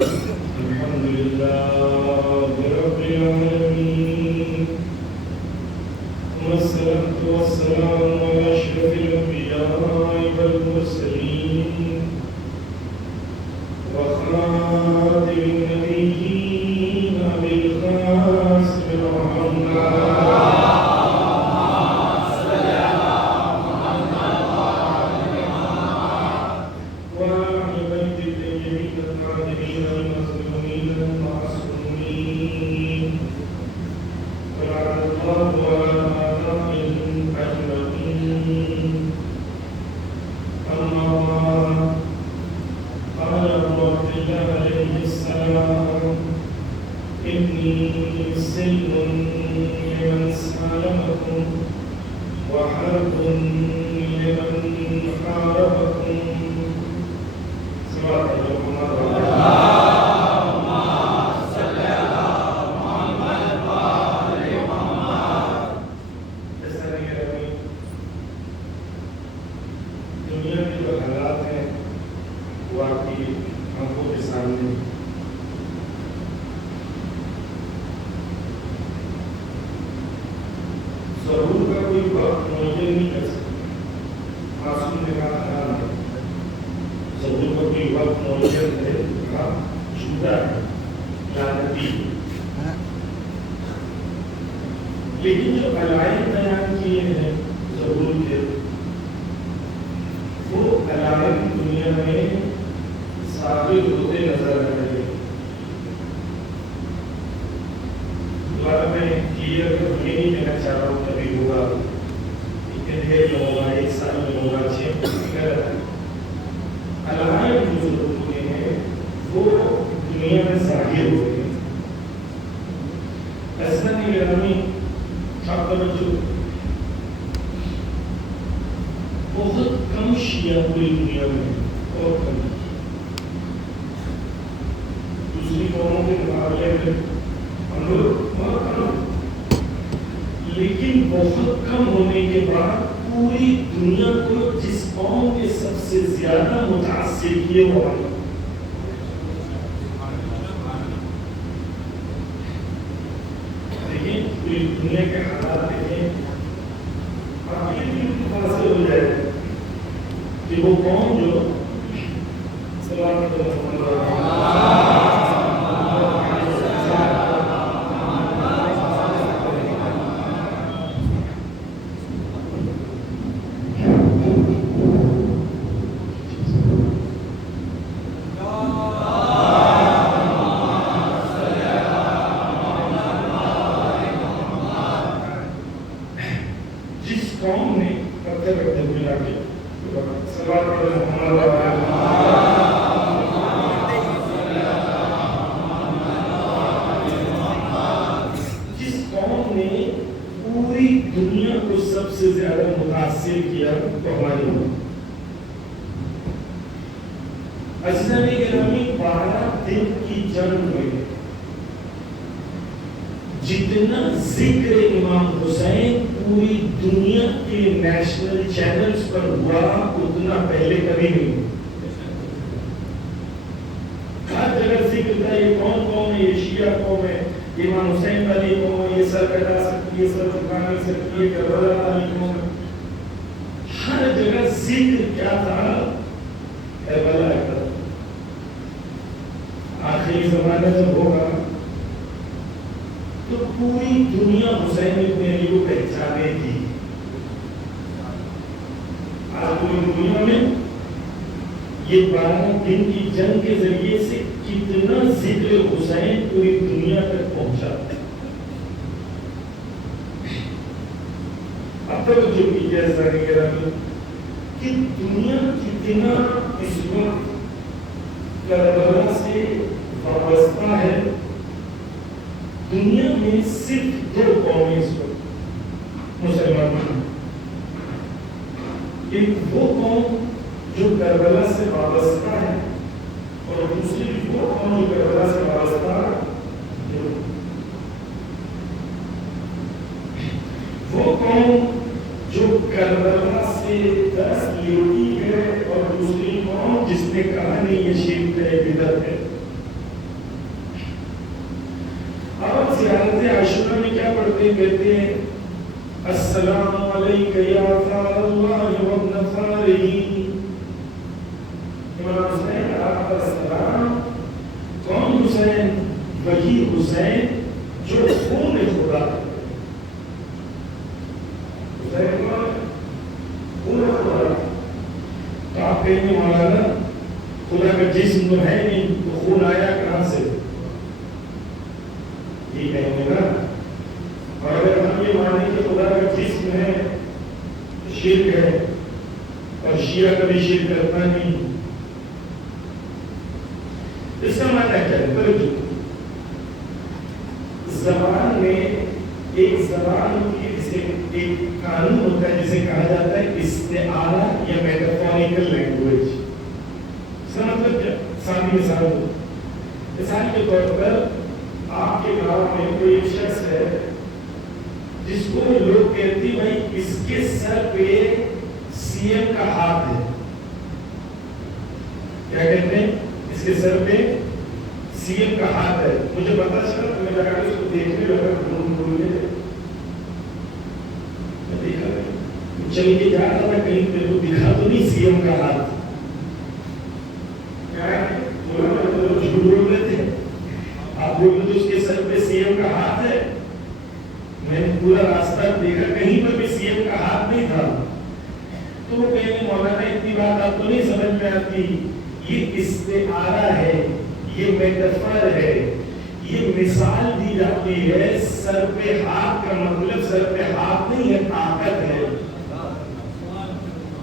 الحمد لله رب العالمين، والصلاة والسلام على أشرف الأنبياء والمرسلين وخاتم النبيين أبي القاسم محمد لیکن جو علائم بیان کیے ہیں ضرور کے وہ علائم دنیا میں ثابت ہوتے نظر آ رہے ہیں. دوبارہ میں کلیئر یہ نہیں کہنا چاہ رہا ہوں کبھی ہوگا اتنے ڈھیر میں ہوگا 1 سال میں ہوگا 6 مہینے علائم جو ہوتے ہیں وہ دنیا میں ظاہر ہوتے ہیں. ایسا نہیں گرامی بہت کم شیعہ پوری دنیا میں بہت کم دوسری قوموں کے مقابلے میں ہم لوگ بہت کم لیکن بہت کم ہونے کے بعد پوری دنیا کو جس قوم کے سب سے زیادہ متاثر کیے وہ پوری دنیا کے حالات دیکھیں اور یہ بھی متاثر ہو جائے کہ وہ قوم جو جتنا ذکر امام حسین پوری دنیا کے نیشنل چینلز پر ہوا اتنا پہلے کبھی نہیں. ہر جگہ ذکر تھا یہ کون قوم ہے, یہ شیعہ قوم ہے, یہ امام حسین والی قوم ہے, یہ سر کٹا سکتی ہے, سر جھکا نہیں سکتی ہے, کربلا والی قوم ہے. ہر جگہ ذکر کیا تھا, کربلا کا. آخری زمانہ جب ہوگا تو پوری دنیا حسین ابن علی کو پہچانے گی. آج پوری دنیا میں یہ 12 دن کی جنگ کے ذریعے سے کتنا ذکر حسین پوری دنیا تک پہنچا. اب تک جو بھی ایسا نہیں کہہ رہا کہ دنیا کتنا اس وقت کربلا سے وابستہ ہے. دنیا میں صرف 2 قومیں اس وقت مسلمان ہیں. ایک وہ قوم جو کربلا سے وابستہ ہے اور دوسری وہ قوم جو کربلا سے وابستہ ہے. وہ قوم جو کربلا سے دست لیتی ہے اور دوسری قوم جس نے کہا نہیں یہ شرک ہے بدعت ہے. زیارت عاشورہ میں کیا پڑھتے ہیں؟ کہتے ہیں السلام علیک یا ثار اللہ وابن ثارہ، امام حسین آپ کا سلام۔ کون حسین؟ وہی حسین جو خون خدا ہے۔ حسین کون؟ خون خدا۔ تو آپ کہیں گے مولانا خدا کا جسم تو ہے نہیں تو خون آیا کہاں سے؟ یہ کہیں گے نا۔ اور اگر ہم یہ مانیں کہ خدا کا جسم ہے تو شرک ہے، اور شیعہ کبھی شرک کرتا نہیں۔ اس کا معنی کیا ہے؟ زبان میں ایک زبان کی جسے ایک قانون ہوتا ہے جسے کہا جاتا ہے استعارہ یا میٹافوریکل لینگویج۔ اس کا مطلب کیا؟ سادی مثال ہو، مثال کے طور پر آپ کے گاؤں میں کوئی ایک شخص ہے جس کو لوگ کہتے ہیں بھائی اس کے سر پہ سی ایم کا ہاتھ ہے۔ کیا کہتے ہیں؟ اس کے سر پہ سی ایم کا ہاتھ ہے۔ مجھے پتا چلا تو میں لگا اس کو دیکھنے لگا، ڈھونڈنے میں دیکھا چل کے جا رہا تھا کہیں پہ تو دکھا تو نہیں سی ایم کا ہاتھ۔ جھوٹ بول رہے تھے آپ، بول رہے تھے اس کے سر پہ سی ایم کا ہاتھ ہے۔ میں نے پورا راستہ دیکھا کہیں پر بھی سی ایم کا ہاتھ نہیں تھا۔ تو وہ کہیں مولانا اتنی بات آپ کو نہیں سمجھ میں آتی، یہ استعارہ ہے، یہ میٹافر ہے، یہ مثال دی جاتی ہے۔ سر پہ ہاتھ کا مطلب سر پہ ہاتھ نہیں ہے، طاقت ہے۔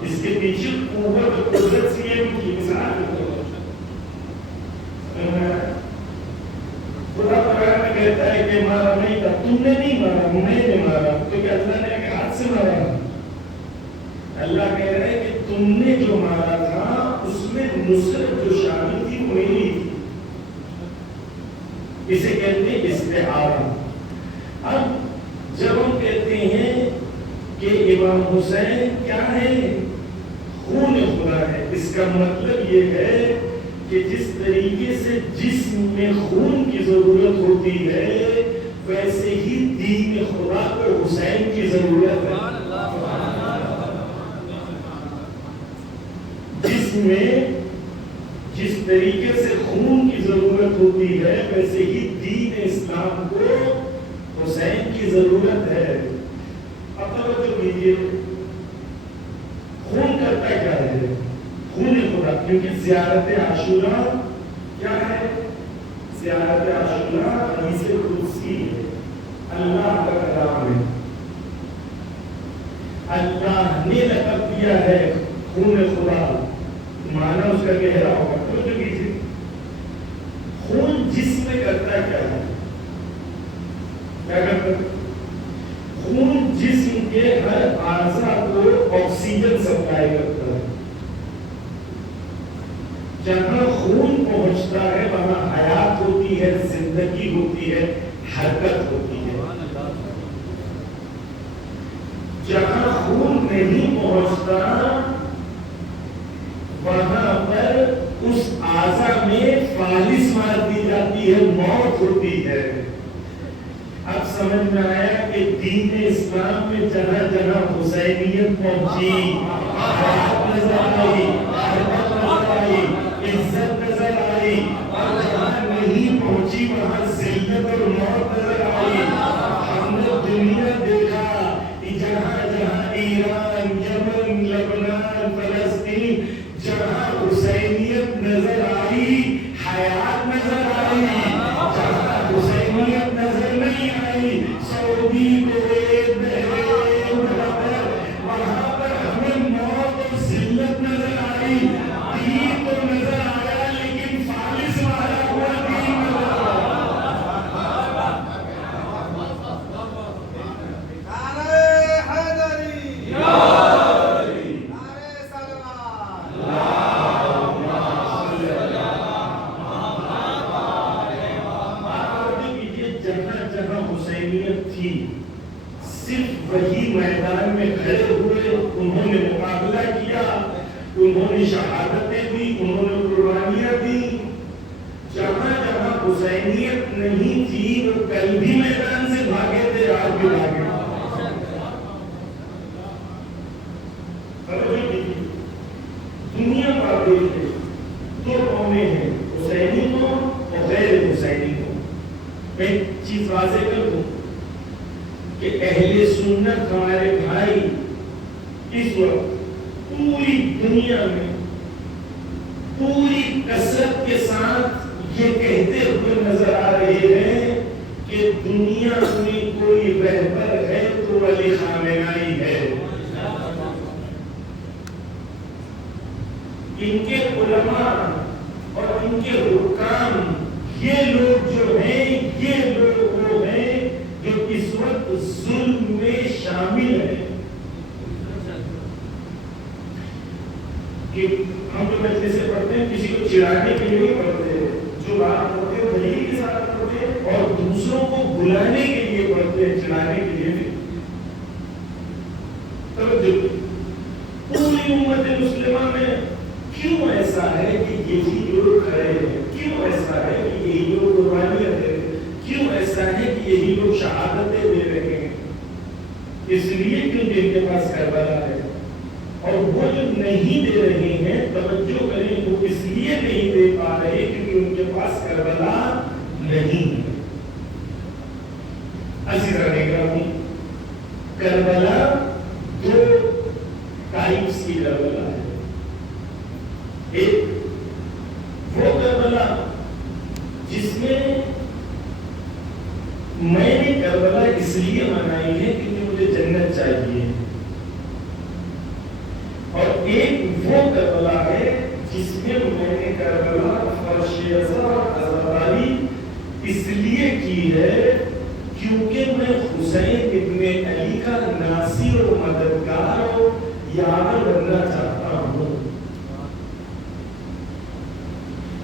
اس کے پیچھے قوت قدرت سی ایم کی مثال ہے۔ خدا قرآن میں کہتا ہے کہ مارا نہیں تھا، تم نے نہیں مارا، میں نے مارا۔ تو کیا اللہ نے ایک ہاتھ سے مارا؟ اللہ کہہ رہا ہے کہ تم نے جو مارا تھا اس میں نصرت جو شامل تھی وہ میری تھی۔ اسے کہتے ہیں استعارہ۔ اب جب ہم کہتے ہیں کہ امام حسین کیا ہے؟ خون خدا ہے، اس کا مطلب یہ ہے کہ جس طریقے سے جسم میں خون کی ضرورت ہوتی ہے ویسے ہی دین خدا کو حسین کی ضرورت ہے۔ جسم میں جس طریقے سے خون کی ضرورت ہوتی ہے ویسے ہی دین اسلام کو حسین کی ضرورت ہے۔ اب توجہ کیجیے، خون کرتا کیا ہے؟ خون خدا، کیونکہ زیارت عاشورہ کیا ہے؟ زیارت عاشورہ حدیث قدسی ہے، اللہ کا کلام ہے۔ اللہ نے لقب دیا ہے خون خدا، معنی اس کا گہرا ہوگا۔ تو جو کیجیے، خون جسم میں کرتا کیا ہے؟ کیا کرتا ہے؟ خون جسم کے ہر اعضاء کو آکسیجن سپلائی کرتا ہے۔ جہاں خون پہنچتا ہے وہاں حیات ہوتی ہے، زندگی ہوتی ہے، حرکت ہوتی ہے۔ جہاں خون نہیں پہنچتا وہاں پر اس اعضاء میں فالس مار دی جاتی ہے، موت ہوتی ہے۔ اب سمجھ میں آیا کہ دین اسلام میں جہاں جہاں حسینیت پہنچی، حیات نظر آئی، حرکت نظر آئی، عزت نظر آئی، اور جہاں نہیں پہنچی وہاں ذلت اور موت نظر آئی۔ ہم نے دنیا دیکھا کہ جہاں جہاں ایران، یمن، لبنان، فلسطین، جہاں حسینیت نظر آئی حیات نظر آئی، جہاں حسینیت نظر نہیں آئی سعودی کویت بحرین وہاں پر ہمیں موت اور ذلت نظر آئی۔ دین تو نظر آیا لیکن فالس مارا ہوا دین نظر آیا۔ نعرہ حیدری، نعرہ سلمان، جہاں جہاں حسینیت تھی صرف وہی میدان میں کھڑے ہوئے، انہوں نے مقابلہ کیا، انہوں نے شہادتیں دی، انہوں نے قربانیاں دی۔ جہاں جہاں حسینیت نہیں تھی وہ کل بھی میدان سے بھاگے تھے، آج بھی بھاگے۔ دنیا کا دیکھے دو قومیں ہیں، حسینی قوم اور غیر حسینی قوم۔ میں ایک چیز واضح کر دوں کہ اہل سنت ہمارے بھائی اس وقت پوری دنیا میں پوری کثرت کے ساتھ یہ کہتے ہوئے نظر آ رہے ہیں کہ دنیا میں کوئی رہبر ہے تو علی خامنہئی ہے۔ ان کے علماء اور ان کے حکام یہ لوگ جو ہیں، یہ لوگ وہ ہیں جو اس وقت ظلم میں شامل ہیں۔ کہ ہم تو مجلس سے پڑھتے ہیں، کسی کو چڑھانے کے لیے پڑھتے ہیں، جو بات پڑھتے ہیں دلیل کے ساتھ پڑھتے ہیں، اور دوسروں کو بلانے کے لیے پڑھتے ہیں، چڑھانے کے لیے نہیں۔ پوری امت مسلمہ میں کیوں ایسا ہے کہ یہی لوگ کھڑے ہیں؟ کیوں ایسا ہے کہ یہی لوگ قربانیاں دے رہے ہیں؟ کیوں ایسا ہے کہ یہی لوگ شہادتیں دے رہے ہیں؟ اس لیے کیونکہ ان کے پاس کربلا ہے، اور وہ جو نہیں دے رہے ہیں توجہ کریں، وہ اس لیے نہیں دے پا رہے کیونکہ ان کے پاس کربلا نہیں ہے۔ عزیزان گرامی، کربلا دو ٹائپس کی کربلا ہے۔ ایک وہ کربلا جس میں میں نے کربلا اس لیے منائی ہے کیونکہ مجھے جنت چاہیے، اور ایک وہ کربلا ہے جس میں نے کربلا فرش ازا اور عزاداری اس لیے کی ہے کیونکہ میں حسین ابن علی کا ناصر و مددگار اور یار بننا چاہتا ہوں۔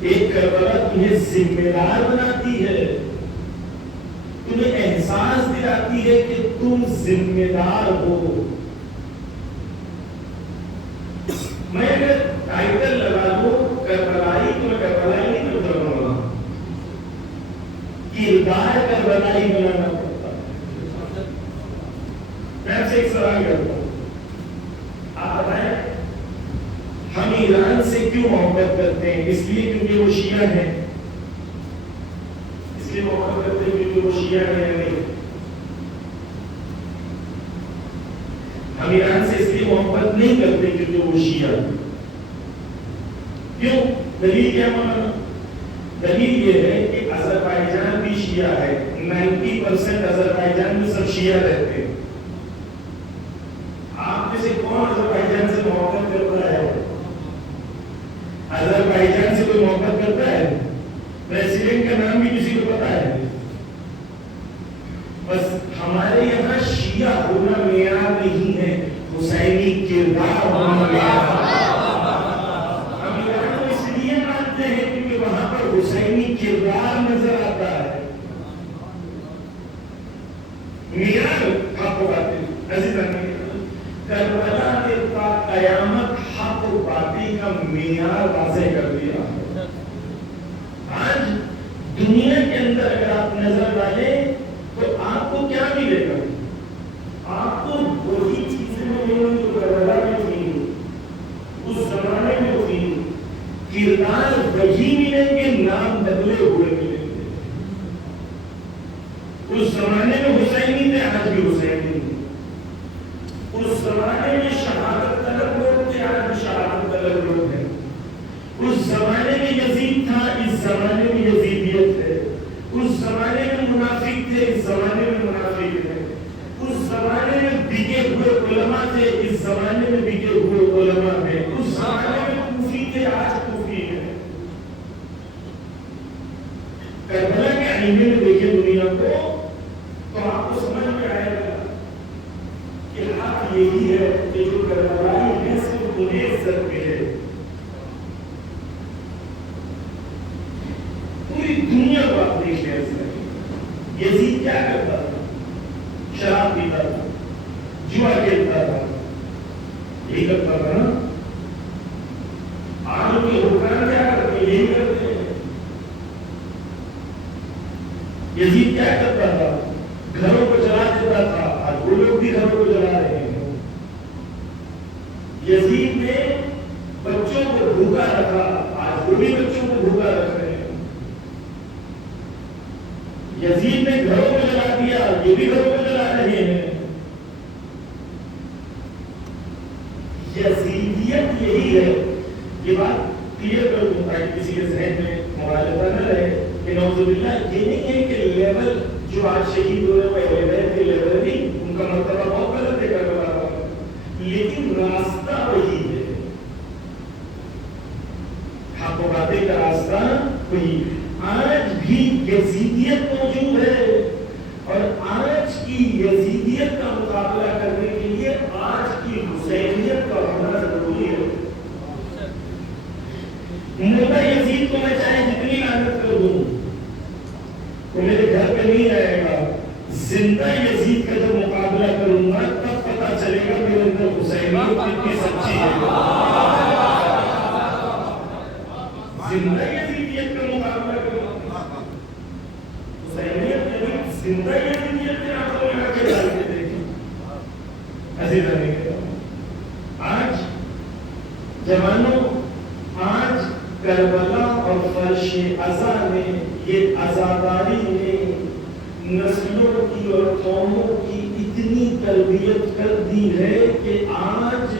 ایک کربلا تمہیں ذمہ دار بناتی ہے، تمہیں احساس دلاتی ہے کہ تم ذمہ دار ہو۔ میں اگر ٹائٹل لگا دوں کربلائی تو میں کربلائی نہیں کر کروں گا، کردار کربلائی بنانا پڑتا ہے۔ میں آپ سے ایک سوال کرتا ہوں، آپ بتائیں ہم ایران سے کیوں محبت کرتے ہیں؟ اس لیے کیونکہ وہ شیعہ ہیں، اس لیے محبت کرتے ہیں کیونکہ وہ شیعہ ہیں یا نہیں؟ ہم ایران سے اس لیے محبت نہیں کرتے کیونکہ وہ شیعہ ہیں۔ کیوں؟ دلیل کیا مانا؟ دلیل یہ ہے کہ آذربائیجان بھی شیعہ ہے، 90% آذربائیجان میں سب شیعہ رہتے ہیں۔ آپ میں سے کون آذربائیجان سے محبت کرتا ہے؟ آذربائیجان سے کوئی محبت کرتا ہے؟ پریزیڈنٹ کا نام بھی کسی کو پتا ہے؟ بس ہمارے یہاں شیعہ ہونا معیار نہیں ہے، حسینی کردار ہونا معیار ہے۔ ہم ایران کو اس لیے مانتے ہیں کیونکہ وہاں پر حسینی کردار نظر آتا ہے۔ معیار حق و باطل، عزیزان کربلا نے تا قیامت حق و باطل کا معیار واضح کر دیا۔ آج دنیا کے اندر اگر آپ نظر ڈالیں تو آپ کو کیا ملے گا؟ آپ کو وہی چیزیں ملیں گی جو کربلا میں تھی، اس زمانے میں تھی، کردار وہی ملیں گے، نام بدلے ہوئے ملیں گے۔ اس زمانے میں حسینی تھے، آج بھی حسینی تھے۔ اس زمانے میں شہادت طلب لوگ تھے، آج بھی شہادت طلب لوگ ہیں۔ اس زمانے میں یزید تھا، اس زمانے میں یزیدیت ہے۔ اس زمانے میں منافق تھے، اس زمانے میں منافق ہے۔ اس زمانے میں بکے ہوئے علماء تھے، اس زمانے میں بکے ہوئے علماء ہیں۔ اس زمانے میں کوفی تھے، آج کوفی ہیں۔ کربلا کے آئینے میں دیکھیں دنیا کو تو آپ کو سمجھ میں آئے گا کہ حق یہی ہے کہ جو کربلائی ہے صرف انہیں عزت میں ہے۔ پوری دنیا کو آپ دیکھ لیں، یزید کیا کرتا تھا؟ شراب پیتا تھا، جوا کھیلتا تھا، یہی کرتا تھا نا۔ آج کے حکام کیا کرتے ہیں؟ یہی کرتے ہیں۔ یزید نے بچوں کو بھوکا رکھا، آج وہ بھی بچوں کو بھوکا رکھ رہے ہیں۔ یزید نے گھروں کو جلا دیا، یہ بھی گھروں کو جلا رہے ہیں۔ یزیدیت یہی ہے۔ یہ بات کلیئر کر دوں تاکہ کسی کے ذہن میں مغالطہ نہ رہے کہ نعوذ باللہ یہ نہیں ہے کہ لیول جو آج شہید ہو رہے ہیں اہل بیت کے لیول نہیں، ان کا مرتبہ بہت غلط ہے کربلا کا، لیکن راستہ وہی ہے، حق و باطل کا راستہ وہی۔ آج بھی یزیدیت موجود ہے اور آج کی یزیدیت کا مقابلہ کرنے کے لیے آج کی حسینیت کا ہونا ضروری ہے۔ مردہ یزید کو میں چاہے جتنی لعنت کر دوں وہ میرے گھر پہ نہیں آئے گا، زندہ یزید کا جب مقابلہ کروں گا تب پتا چلے گا میرے اندر حسینیت کتنی سچی ہے۔ زندہ یزیدیت کا مقابلہ کروں گا، حسینیت نہیں، زندہ یزیدیت کے آنکھوں میں آنکھیں ڈال کے دیکھیں۔ عزیزاں نے کہا آج جوانوں، آج کربلا اور فرش عزا نے، یہ عزاداری نے نسلوں کی اور قوموں کی اتنی تربیت کر دی ہے کہ آج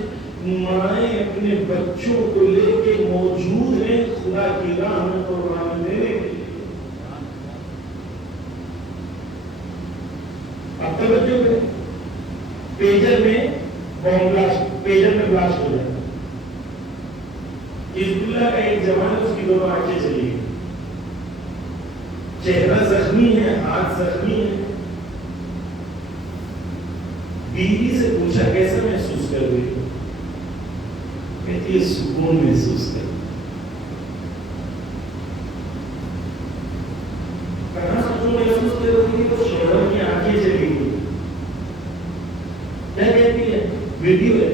مائیں اپنے بچوں کو لے کے موجود ہیں خدا کی راہ میں قربانی دینے کے لیے۔ اب توجہ کریں، پیجر میں بم بلاسٹ، پیجر میں بلاسٹ ہو جاتا ہے، حزب اللہ کا ایک جوان ہے، اس کی دونوں آنکھیں چلی گئی، چہرہ زخمی ہے، ہاتھ زخمی ہے۔ بیوی سے پوچھا کیسا محسوس کر رہی ہو؟ کہتی ہے سکون محسوس کر۔ کہاں سکون محسوس کر رہی ہے؟ تو شوہر کی آنکھیں چلی گئی۔ کیا کہتی ہے؟ ویڈیو ہے،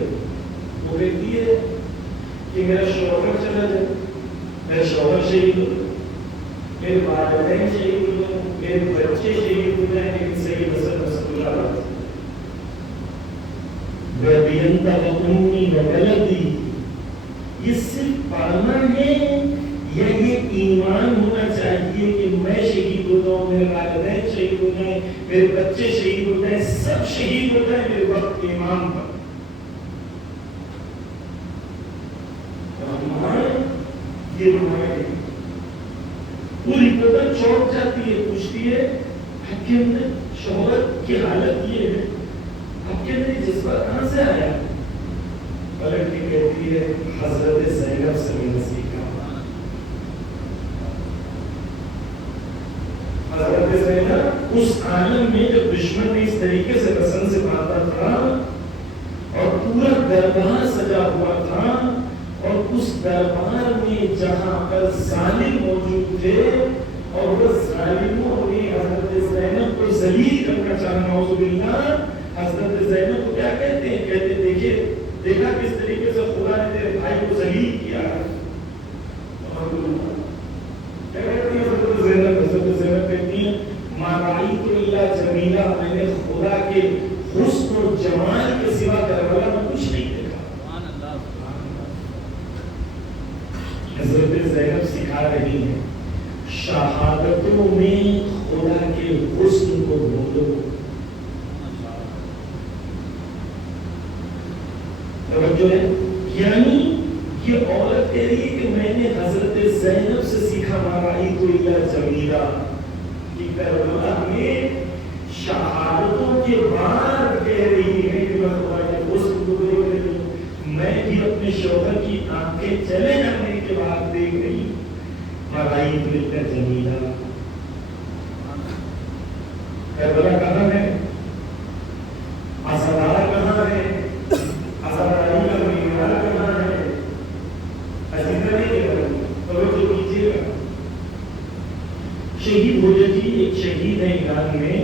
وہ کہتی ہے کہ میرا شوہر چلا جائے، میرا شوہر شہید ہو، میرے والدین شہید ہو جائیں، میرے بچے شہید ہو جائیں، لیکن صحیح نسل رسول اللہ وَبِيَنْتَ وَأُمِّي وَوَلَدِي، یہ صرف پڑھنا ہے یا یہ ایمان ہونا چاہیے کہ میں شہید ہو جاؤں، میرے والدین شہید ہو جائیں، میرے بچے شہید ہو جائیں، سب شہید ہو جائیں میرے وقت کے امام پر۔ یہ روایت پوری قدر چوٹ جاتی ہے، پوچھتی ہے آپ کے اندر شوہر کی حالت یہ ہے، آپ کے اندر جذبہ کہاں سے آیا؟ پلٹ کے کہتی ہے حضرت زینب سے میں نے سیکھا۔ حضرت زینب اس عالم میں جو دشمن نے اس طریقے سے رسن سے باندھا تھا اور پورا دربار سجا ہوا تھا، اور اس دربار میں جہاں پر ظالم موجود تھے اور وہ ظالموں نے حضرت زینب کو ذلیل کرنا چاہا، نعوذ باللہ، حضرت زینب کو کیا کہتے ہیں؟ کہتے دیکھا کس طریقے سے خدا نے تیرے بھائی کو ذلیل کیا ہے۔ کیا کہتی ہیں حضرت زینب؟ حضرت زینب کہتی ہیں ما رأیت الا جمیلہ، میں نے خدا کے حسن و جمال کے سوا کربلا میں کچھ نہیں دیکھا۔ حضرت زینب سکھا رہی ہیں شہادتوں میں خدا کے حسن کو ڈھونڈو۔ توجہ ہے، یعنی یہ عورت کہہ رہی ہے کہ میں نے حضرت زینب سے سیکھا مارائی کو الا جمیلہ، کہ کربلا میں شہادتوں کے بعد کہہ رہی ہے کہ میں خدا کے حسن کو دیکھ رہی ہوں، میں بھی اپنے شوہر کی آنکھیں چلے جانے کے بعد دیکھ رہی مارائی کو الا جمیلہ۔ کربلا کہاں ہے؟ عزادار کہاں ہے؟ عزاداری کا معیار کہاں ہے؟ عزیزہ نہیں ہے، توجہ کیجیے گا۔ شہید ہوجتی ایک شہید ہے ایران میں،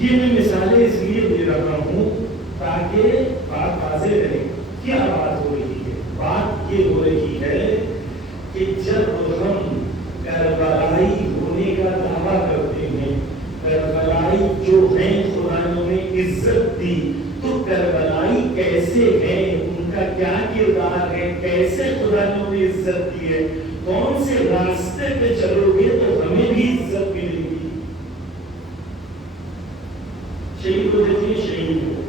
یہ میں مثالیں اس لیے دے رہا ہوں تاکہ بات واضح رہے۔ کیا بات ہو رہی ہے؟ بات یہ ہو رہی ہے کہ جب ہم کربلائی ہونے کا دعویٰ کرتے ہیں، کربلائی جو ہیں خدا نے عزت دی، تو کربلائی کیسے ہیں، ان کا کیا کردار ہے, کیسے خدا نے انہیں عزت دی ہے, کون سے راستے پہ چلو گے تو ہمیں بھی عزت ملے گی. شہید ہو جائیے, شہید ہو,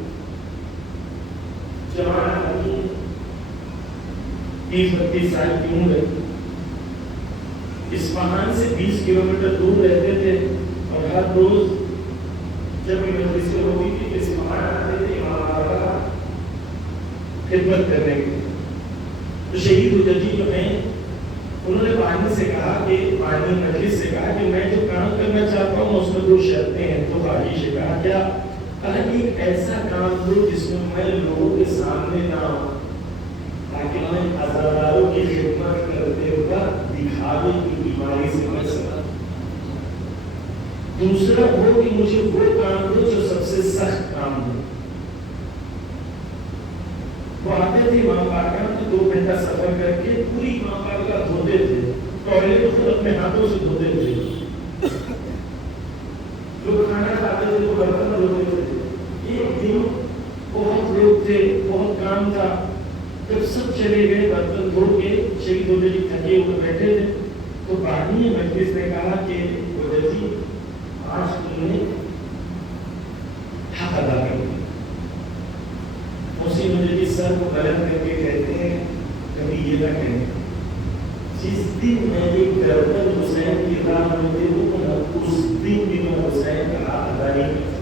جوان آدمی 30-32 سال کی عمر, اصفہان سے 20 کلومیٹر دور رہتے تھے اور ہر روز جب یونیورسٹی ہوتی تھی اصفہان آتے تھے امام آبا خدمت کرنے کے. تو شہید حججی جو ہیں انہوں نے پانی سے کہا کہ پانی مجلس سے کہا کہ میں جو کام کرنا چاہتا ہوں اس میں 2 شرطیں ہیں. تو حاجی سے کہا کیا؟ کہا کہ ایک ایسا کام دو جس میں میں لوگوں کے سامنے نہ ہوں تاکہ میں ہزاروں کی خدمت کرتے ہوئے دکھاوے کی بیماری سے بچ سکوں. دوسرا وہ کہ مجھے وہ کام دو جو سب سے سخت کام ہو. وہ آتے تھے امام بارگاہ میں 2 گھنٹہ سفر کر کے پوری امام بارگاہ دھوتے تھے, ٹوائلٹ خود اپنے ہاتھوں سے دھوتے تھے. لوگ کھانا کھاتے تھے تو برتن دھوتے تھے. ایک دن بہت لوگ تھے, بہت کام تھا, جب سب چلے گئے برتن دھو کے شہید ہوتے جی تھکے ہوئے بیٹھے تھے تو بانی مجلس نے کہا کہ جی آج تم نے حق ادا کر دیا. اسی مجھے جس سر کو غلط کر کے کہتے ہیں کبھی یہ نہ کہیں جس دن میں ایک گردن حسین کی راہ میں دے دوں اس دن بھی میں حسین کا حق ادا نہیں کرتا.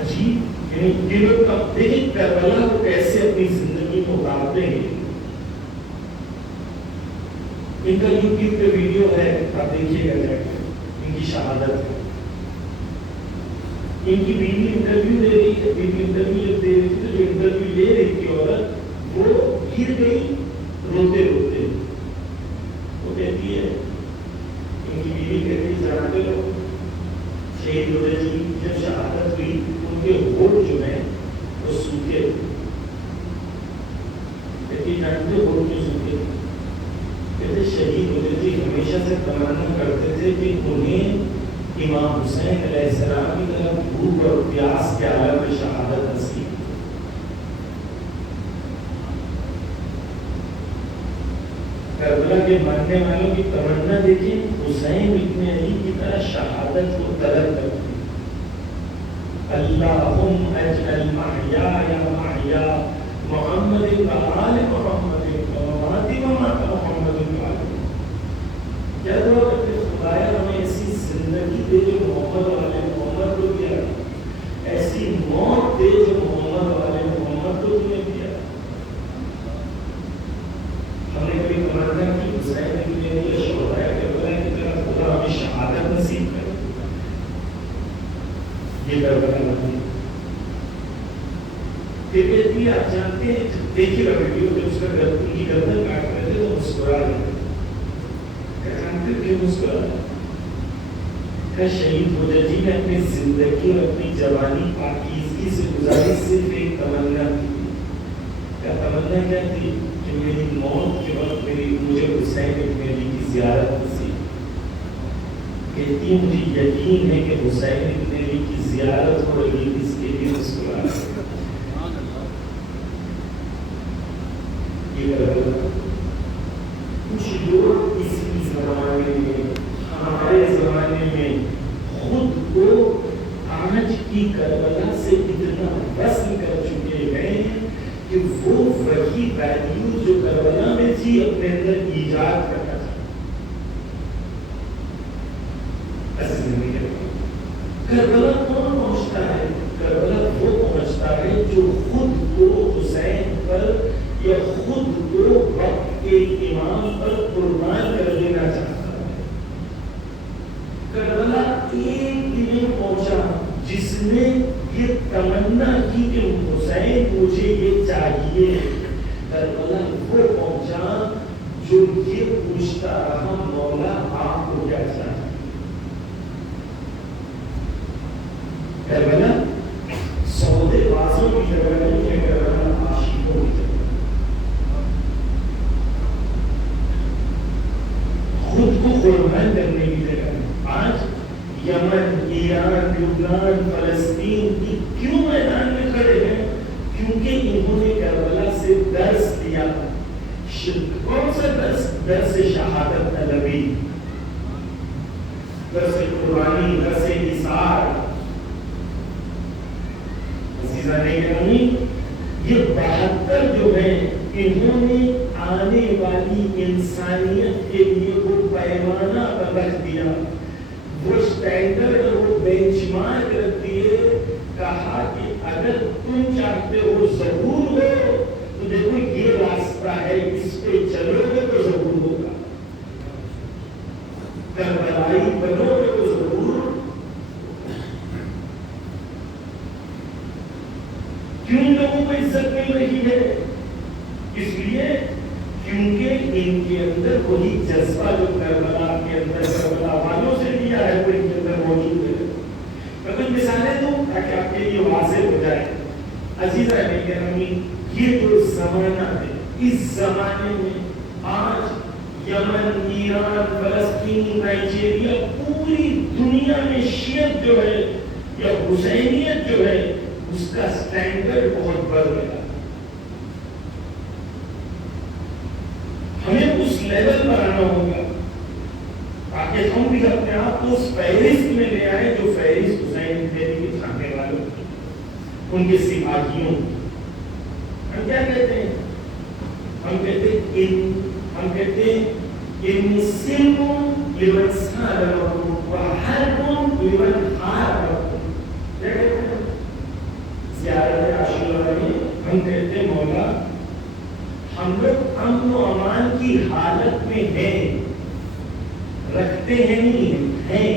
عجیب, یعنی یہ لوگ اب دیکھیں کربلا کو کیسے اپنی زندگی میں اتارتے ہیں. ان کا یوٹیوب پہ ویڈیو ہے, آپ دیکھیے گا جا کے, ان کی شہادت ہے. ان کی بیوی انٹرویو لے رہی ہے, بیوی انٹرویو دے رہی تھی تو جو انٹرویو لے رہی تھی عورت وہ گر گئی روتے روتے. وہ کہتی ہے, ان کی بیوی کہتی ہے جانتے ہو شہید ہوتے جی جب شہادت ہوئی ان کے ہونٹ جو ہیں وہ سوکھے. کہتی جانتے ہو ہونٹ جو سوکھے. کہتے شہید ہوتے جی ہمیشہ سے تمنا کرتے تھے کہ انہیں امام حسین علیہ السلام کی طرح بھوک اور پیاس کے عالم میں شہادت نصیب. کربلا کے ماننے والوں کی تمنا دیکھیں, حسین ابن علی کی طرح شہادت کو طلب کرتے. اللہم اجعل محیایا محیا محمد وآل محمد ومماتی ومات محمد وآل. کیا دعا کرتے خدایا ہمیں ایسی زندگی دے جو محمد والے محمد کو دیا, ایسی موت دے جو محمد والے محمد کو تمہیں دیا. ہم نے کبھی تمنا کی حسین ابن علی شہداء کربلا کی طرح خدا ہمیں شہادت نصیب کرے. یہ کربلا نہیں. پھر کہتی ہے آپ جانتے ہیں, دیکھیے گا ویڈیو جب اس کا ان کی گردن کاٹ رہے تھے تو مسکرا رہے تھے. جانتے کہ مسکرا کا شہید ہو جائے جی نے اپنی زندگی اور اپنی جوانی پاکیزگی سے گزاری صرف ایک تمنا کی. کیا تمنا کیا تھی کہ میری موت کے وقت مجھے حسین ابن علی کی زیارت نصیب. کہتی ہے مجھے یقین ہے کہ حسین ابن علی کی زیارت ہو رہی ہے, اس کے لیے مسکرا رہے. یہ کچھ لوگ اسی زمانے میں ہمارے زمانے میں خود کو آج کی کربلا سے اتنا وصل کر چکے ہیں کہ وہ وہی ویلیو جو کربلا میں تھی اپنے اندر ایجاد کرنا چاہتے. کربلا کون پہنچتا ہے؟ کربلا وہ پہنچتا ہے جو خود کو حسین پر یا خود کو وقت کے امام پر قربان کر دینا چاہتا ہے. کربلا ایک دن پہنچا جس نے یہ تمنا کی کہ حسین مجھے یہ چاہیے. کربلا وہ پہنچا جو یہ پوچھتا رہا مولا آپ کو کیا چاہیے. کربلا سودے بازوں کی جگہ نہیں ہے, کربلا عاشقوں کی جگہ. خود کو قربان کرنے کی جگہ. آج یمن, ایران, لبنان, فلسطین کی کیوں میدان میں کھڑے؟ درس شہادت طلبی، درس قرآنی، درس اثار. عزیزان گرامی، یہ 72 جو ہیں انہوں نے آنے والی انسانیت کے لیے وہ پیمانہ پر رکھ دیا، وہ اسٹینڈرڈ اور وہ بینچ مارک رکھ دیے. کہا کہ اگر تم چاہتے ہو ظہور ہو تو دیکھو یہ راستہ ہے، اس پہ چلو گے تو ظہور ہوگا. کربلائی بنو گے تو ظہور. کیوں لوگوں کو عزت مل رہی ہے؟ اس لیے کیونکہ ان کے اندر وہی جذبہ جو کربلا کے اندر کربلا والوں سے لیا ہے وہ ان کے اندر موجود ہے. میں کچھ مثالیں دوں تاکہ آپ کے لیے واضح ہو جائے. عزیزان گرامی، یہ جو زمانہ ہے، اس زمانے میں آج یمن، ایران، فلسطین، نائجیریا، پوری دنیا میں شیعت جو ہے یا حسینیت جو ہے اس کا سٹینڈرڈ بہت بڑھ گیا. ہمیں اس لیول پر آنا ہوگا تاکہ ہم بھی اپنے آپ کو اس فہرست میں لے آئے جو فہرست حسین دیوی کے چھاننے والوں کی، ان کے سپاہیوں. ہم کیا کہتے ہیں؟ ہم کہتے ہیں ان سلم لمن سالم وحرب لمن حارب. کیا کہتے ہیں؟ زیارت عاشورہ میں ہم کہتے ہیں مولا ہم لوگ امن و امان کی حالت میں ہیں، رکھتے ہیں نہیں ہیں،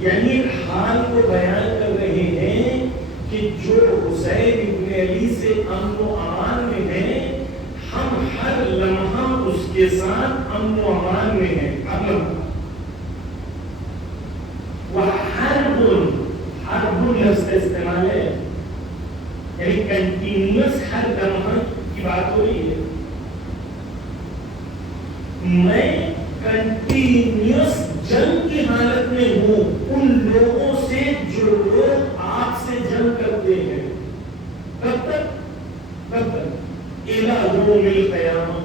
یعنی حال کو بیان کر رہے ہیں کہ جو حسین ابن علی سے امن و امان میں ہیں، ہم ہر لمحہ اس کے ساتھ امن و امان میں ہیں. حرب لفظ کا استعمال ہے، یعنی کنٹینیوس ہر لمحہ کی بات ہو رہی ہے. میں کنٹینیوس جنگ کی حالت میں ہوں ان لوگوں سے جو لوگ آپ سے جنگ کرتے ہیں. کب تک الى یوم القیامہ،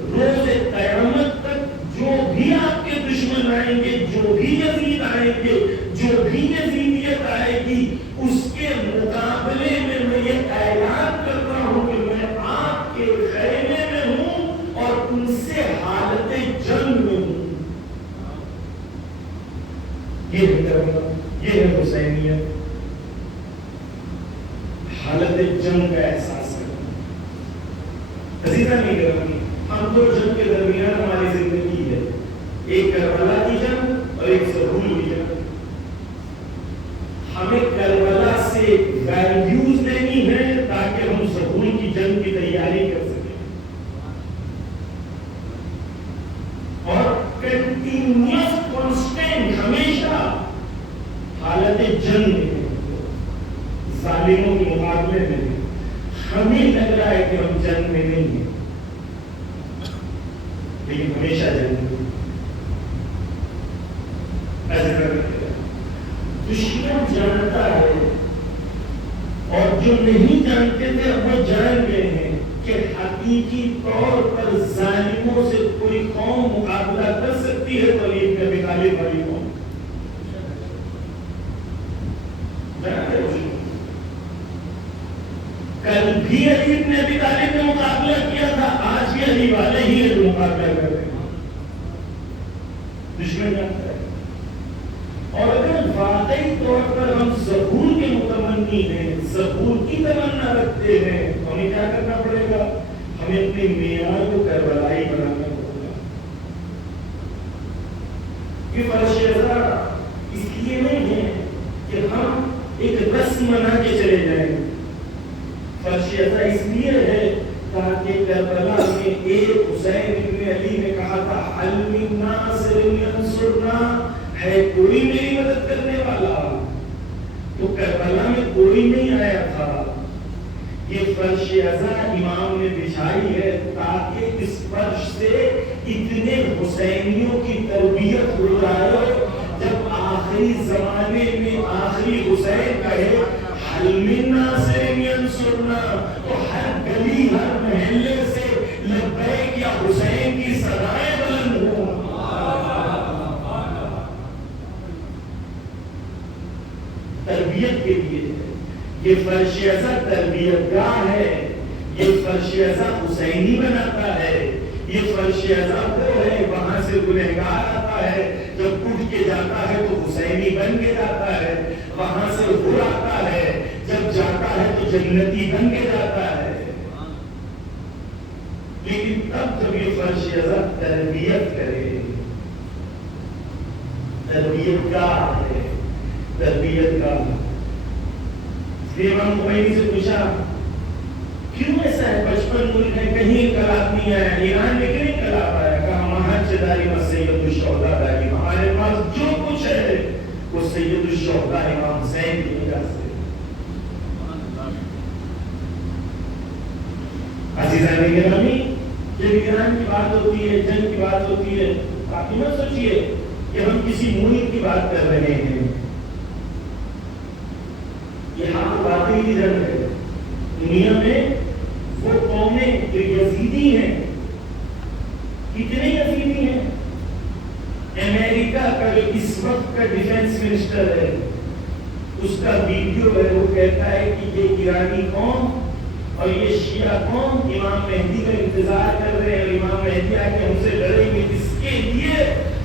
روز قیامت تک جو بھی آپ کے دشمن آئیں گے، جو بھی یزید آئیں گے، جو بھی یزیدیت آئے گی، اس کے مقابلے میں میں یہ اعلان کرتا ہوں کہ میں آپ کے خیمے میں ہوں اور ان سے حالت جنگ میں ہوں. یہ ہے حسینیت، حالت جنگ کا احساس کرنا. عزیزان گرامی، ہم دو جنگ کے درمیان ہماری زندگی ہے، ایک کربلا کی جنگ اور ایک ظہور کی جنگ. ہمیں کربلا سے ویلیوز لینی ہے تاکہ ہم ظہور کی جنگ کی تیاری کر سکیں، اور کنٹینیوس کانسٹنٹ ہمیشہ حالت جنگ میں ظالموں کے مقابلے میں. ہمیں لگ رہا ہے کہ ہم جنگ میں نہیں ہیں لیکن ہمیشہ جنگ میں. دشمن جانتا ہے اور جو نہیں جانتے تھے وہ جان گئے ہیں کہ حقیقی طور پر ظالموں سے کوئی قوم مقابلہ کر سکتی ہے تو علی بن ابی طالب والی قوم. کل بھی علی بن ابی طالب نے مقابلہ کیا تھا، آج بھی علی والے ہی ہے جو مقابلہ کر رہے ہیں. دشمن جانتا ہے. اور اگر واقعی طور پر ہم ظہور کے متمنی ہیں، ظہور کی تمنا رکھتے ہیں تو ہمیں کیا کرنا پڑے گا؟ ہمیں اپنے معیار کو کربلائی بنانا ہوگا. یہ فرش ازا اس لیے نہیں ہے کہ ہم ایک رسم بنا کے چلے جائیں. فرش ازا اس لیے ہے تاکہ کربلا میں ایک حسین ابن علی نے کہا تھا حل من ناصر ینصرنا، ہے کوئی میری مدد کرنے والا؟ تو کربلا میں کوئی نہیں آیا تھا. یہ فرش ازا امام نے بچھائی ہے تاکہ اس فرش سے اتنے حسینیوں کی تربیت ہو جائے. جب آخری زمانے میں آخری حسین کہے حل من ناصر ینصرنا تو ہر گلی ہر محلے سے لبیک یا حسین یہ فرش ازا تربیت گاہ ہے، یہ فرش ازا حسینی بناتا ہے، یہ فرش ازا وہ ہے وہاں سے گنہگار آتا ہے، جب اٹھ کے جاتا ہے تو حسینی بن کے جاتا ہے، وہاں سے حور آتا ہے، جب جاتا ہے تو جنتی بن کے جاتا ہے۔ لیکن تب جب یہ فرش ازا تربیت کرے، تربیت گاہ ہے، تربیت گاہ۔ امام خمینی سے پوچھا کیوں ایسا ہے؟ 55 ملک ہے، کہیں انقلاب نہیں آیا، ایران میں کیوں انقلاب آیا؟ کہا مہاج داری و سید الشہداء داری، ہمارے پاس جو کچھ ہے وہ سید الشہداء امام حسین کی وجہ سے۔ عزیزان گرامی، جب ایران کی بات ہوتی ہے، جنگ کی بات ہوتی ہے، آپ نہ سوچیے کہ ہم کسی ملک کی بات کر رہے ہیں، یہاں واقعی کی جنگ ہے۔ دنیا میں وہ قومیں جو یزیدی ہیں، کتنے یزیدی ہیں؟ امریکہ کا جو اس وقت کا ڈیفنس منسٹر ہے، اس کا ویڈیو ہے، وہ کہتا ہے کہ یہ ایرانی قوم اور یہ شیعہ قوم امام مہدی کا انتظار کر رہے ہیں، اور امام مہدی آ کے ہم سے لڑیں گے، اس کے لیے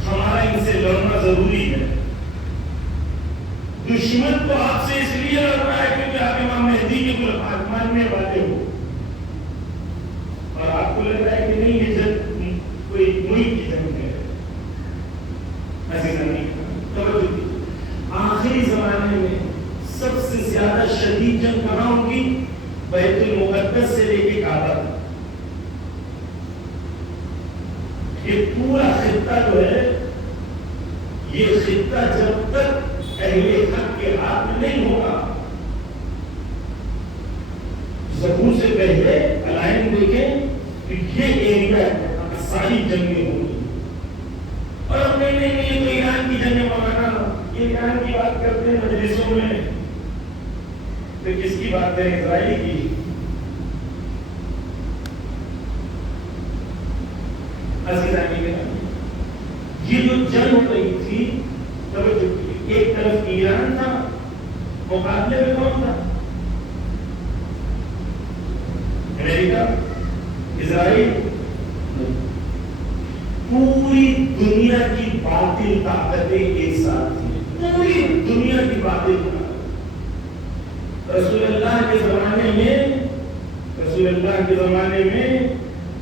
ہمارا ان سے لڑنا ضروری ہے۔ دشمن تو آپ سے اس لیے لڑ رہا ہے کیونکہ آپ امام مہدی کے ماننے والے ہو، اور آپ کو لگ رہا ہے کہ نہیں یہ جنگ کوئی ملک کی جنگ ہے۔ ایسے نہیں، آخری زمانے میں سب سے زیادہ شدید جنگ کہاں ہوگی؟ بیت المقدس سے لے کے کعبہ تک۔ یہ پورا خطہ جو ہے، یہ خطہ جب تک اہل حق کے ہاتھ میں نہیں ہوگا، ظہور سے پہلے علائم دیکھیں کہ یہ ایریا ساری جنگیں ہوگی، اور اب نہیں یہ تو ایران کی جنگیں مولانا، یہ ایران کی بات کرتے ہیں مجلسوں میں، تو کس کی بات ہے؟ اسرائیل کی۔ یہ جو جنگ ہو رہی تھی، ایک طرف ایران تھا، مقابلے میں کون تھا؟ امریکہ، اسرائیل، پوری دنیا کی باطل طاقتیں ایک ساتھ تھیں، پوری دنیا کی باطل طاقت۔ رسول اللہ کے زمانے میں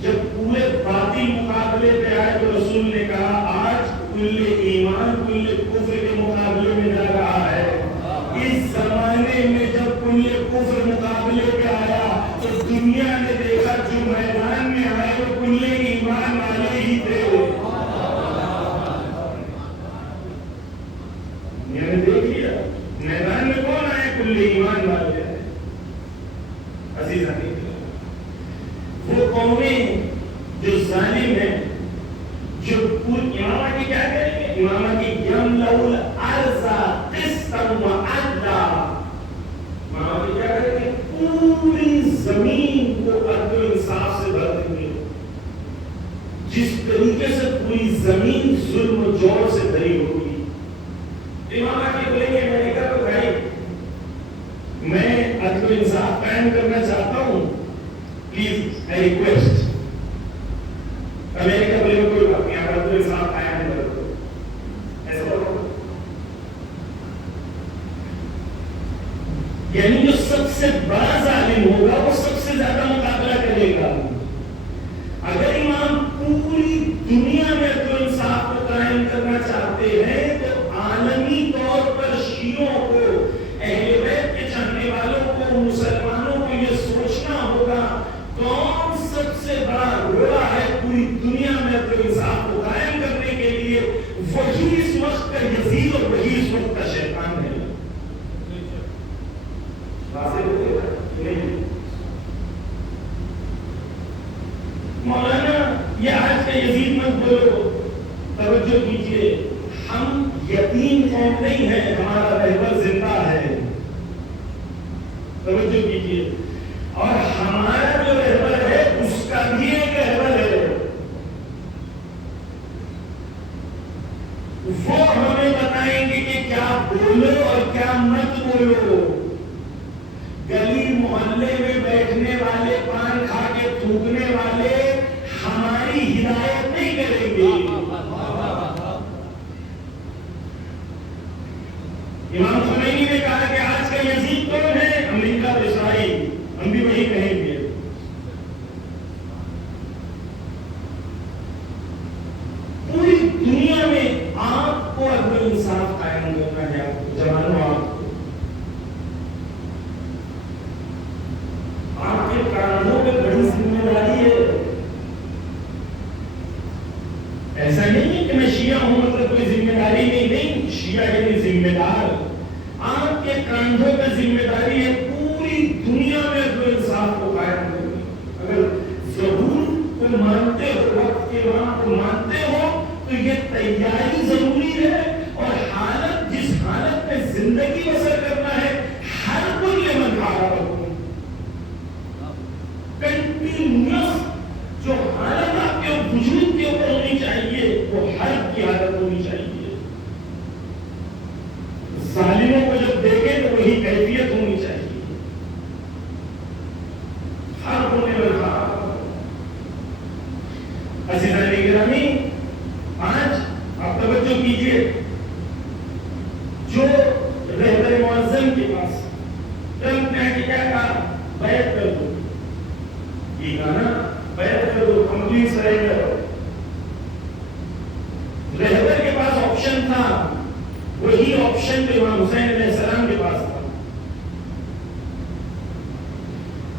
جب پورے باطل مقابلے پہ آئے تو رسول نے کہا آج کل ایمان کل کفر کے مقابلے میں جا رہا ہے۔ اس زمانے میں جب کل کفر مقابلے پہ آیا تو دنیا نے دیکھا جو میدان میں آئے وہ کل ایمان والے ہی تھے۔ میں نے دیکھ لیا میدان میں کون آئے؟ کل ایمان والے۔ عزیزان، وہ قومیں جو ظالم ہیں، جو امامہ کی کیا کریں گے؟ امامہ کی یملأ الارض قسطا وعدلا، امامہ کی کیا کریں گے؟ پوری زمین کو عدل و انصاف سے بھر دیں گے۔ جس طریقے سے پوری زمین ظلم و جور سے بھری ہوگی، امامہ کی بولیں گے امریکہ کو بھائی میں عدل و انصاف قائم کرنا چاہتا ہوں، پلیز اے ریکویسٹ۔ امریکہ بولے گا کوئی بات نہیں، آپ عدل و انصاف قائم کر دو، ایسا ہوگا؟ یعنی جو سب سے بڑا ظالم ہوگا وہ سب سے زیادہ مقابلہ کرے گا۔ اگر امام پوری دنیا میں عدل و انصاف کو قائم کرنا چاہتے ہیں تو عالمی طور پر شیعوں کو، اہل بیت کے چاہنے والوں کو، مسلمانوں کو یہ سوچنا ہوگا کون سب سے بڑا گھوڑا ہے پوری دنیا میں عدل و انصاف کو قائم کرنے کے لیے۔ وہی اس وقت کا یزید اور وہی اس وقت کا شیطان ہے۔ مولانا یہ آج کا یزید مت بولو، توجہ کیجئے، ہم یتیم قوم نہیں ہیں، ہمارا رہبر زندہ ہے، توجہ کیجئے، اور ہمارا جو رہبر ہے اس کا بھی ایک رہبر ہے، وہ ہمیں بتائیں گے کہ کیا بولو اور کیا مت بولو۔ محلے میں بیٹھنے والے پان کھا کے تھوکنے والے ہماری ہدایت نہیں کریں گے. امام خمینی نے کہا کہ آج کا یزید کون ہے؟ امریکہ اور اسرائیل. ہم بھی وہی کہیں گے. پوری دنیا میں آپ کو اگر انصاف قائم کرنا ہے جوانوں آپ کے کاموں میں بڑی ذمہ داری ہے. ایسا نہیں ہے کہ میں شیعہ ہوں مطلب کوئی ذمہ داری نہیں. شیعہ یعنی ذمہ دار. آپ کے کاندھوں پہ ذمہ داری ہے پوری دنیا میں اگر انصاف کو قائم کرنا. اگر ضرور کو مانتے ہو, وقت کے وہاں کو مانتے ہو تو یہ تیاری ضروری ہے. اور حالت جس حالت میں زندگی بسر کرنا ہے ہر کوئی یہ منحارہ ہو کنٹینیوس جو حالت آپ کے وجود کے اوپر ہونی چاہیے وہ حرب کی حالت ہونی چاہیے. ظالموں کو جب دیکھیں تو وہی کیفیت ہونی چاہیے. ہر ہونے والا عزیزان گرامی آج آپ توجہ کیجئے. جو رہبر معظم کے پاس ٹرمپ نے کیا کہا؟ بیعت کر دو. یہ کہا نا بیعت کر دو, کمپلیٹ سرنڈر. رہبر کے پاس آپشن تھا, وہی آپشن تو امام حسین علیہ السلام کے پاس تھا.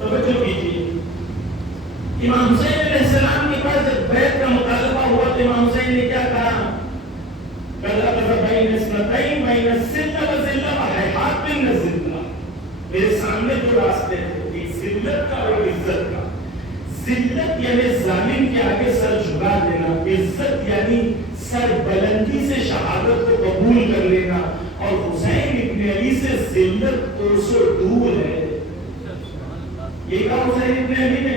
توجہ کیجیے. امام حسین علیہ السلام کے پاس جب بیعت کا مطالبہ ہوا تو امام حسین نے کیا کہا؟ میرے سامنے دو راستے تھے, ایک ذلت کا اور عزت کا. ذلت یعنی ظالم کے آگے سر جھکا دینا, عزت یعنی سر بلندی سے شہادت کو قبول کر لینا. اور حسین ابن علی سے ذلت کوسوں دور ہے. یہ کہا حسین ابن علی نے.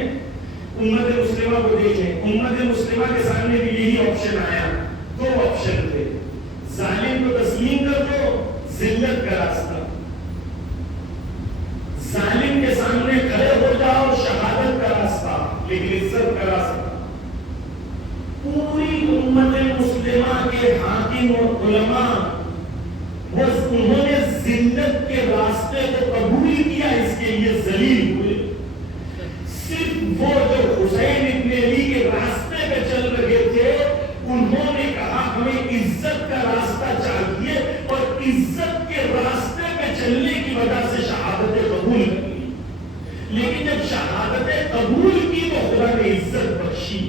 امت مسلمہ کو دیکھیں, امت مسلمہ کے سامنے بھی یہی آپشن آیا. دو آپشن تھے, ظالم کو تسلیم کر دو, ذلت کا راستہ. ظالم کے سامنے کھڑے ہو جاؤ, شہادت کا راستہ, لیکن عزت کا راستہ. پوری امت مسلمہ کے حاکم اور علماء انہوں نے ذلت کے راستے کو قبول کیا, اس کے لیے ذلیل ہوئے. صرف وہ جو حسین ابن علی کے راستے پہ چل رہے تھے انہوں نے کہا ہمیں عزت کا راستہ چاہیے, اور عزت کے راستے پہ چلنے کی وجہ سے شہادت قبول کر لی. لیکن جب شہادت قبول کی تو خدا نے عزت بخشی.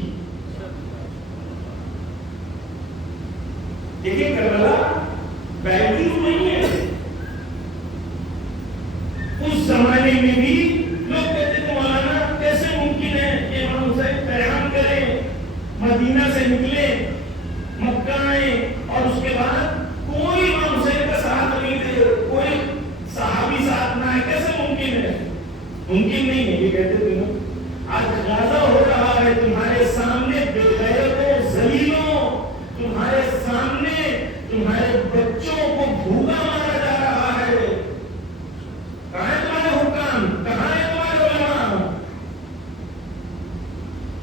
دیکھیں کربلا ویلیو نہیں ہے. اس زمانے میں بھی لوگ کہتے تھے مولانا کیسے ممکن ہے کہ امام حسین قیام کریں, مدینہ سے نکلے, مکہ آئے, اور اس کے بعد کوئی امام حسین کا ساتھ نہیں دے, کوئی صحابی ساتھ نہ آئے, کیسے ممکن ہے؟ ممکن نہیں ہے. یہ کہتے تھے نا. آج غازہ ہو رہا ہے تمہارے سامنے, بے غیرتوں, ذلیلوں, تمہارے سامنے تمہارے بچوں کو بھوکا مارا جا رہا ہے. کہاں ہے تمہارے حکام, کہاں ہے تمہارے علماء؟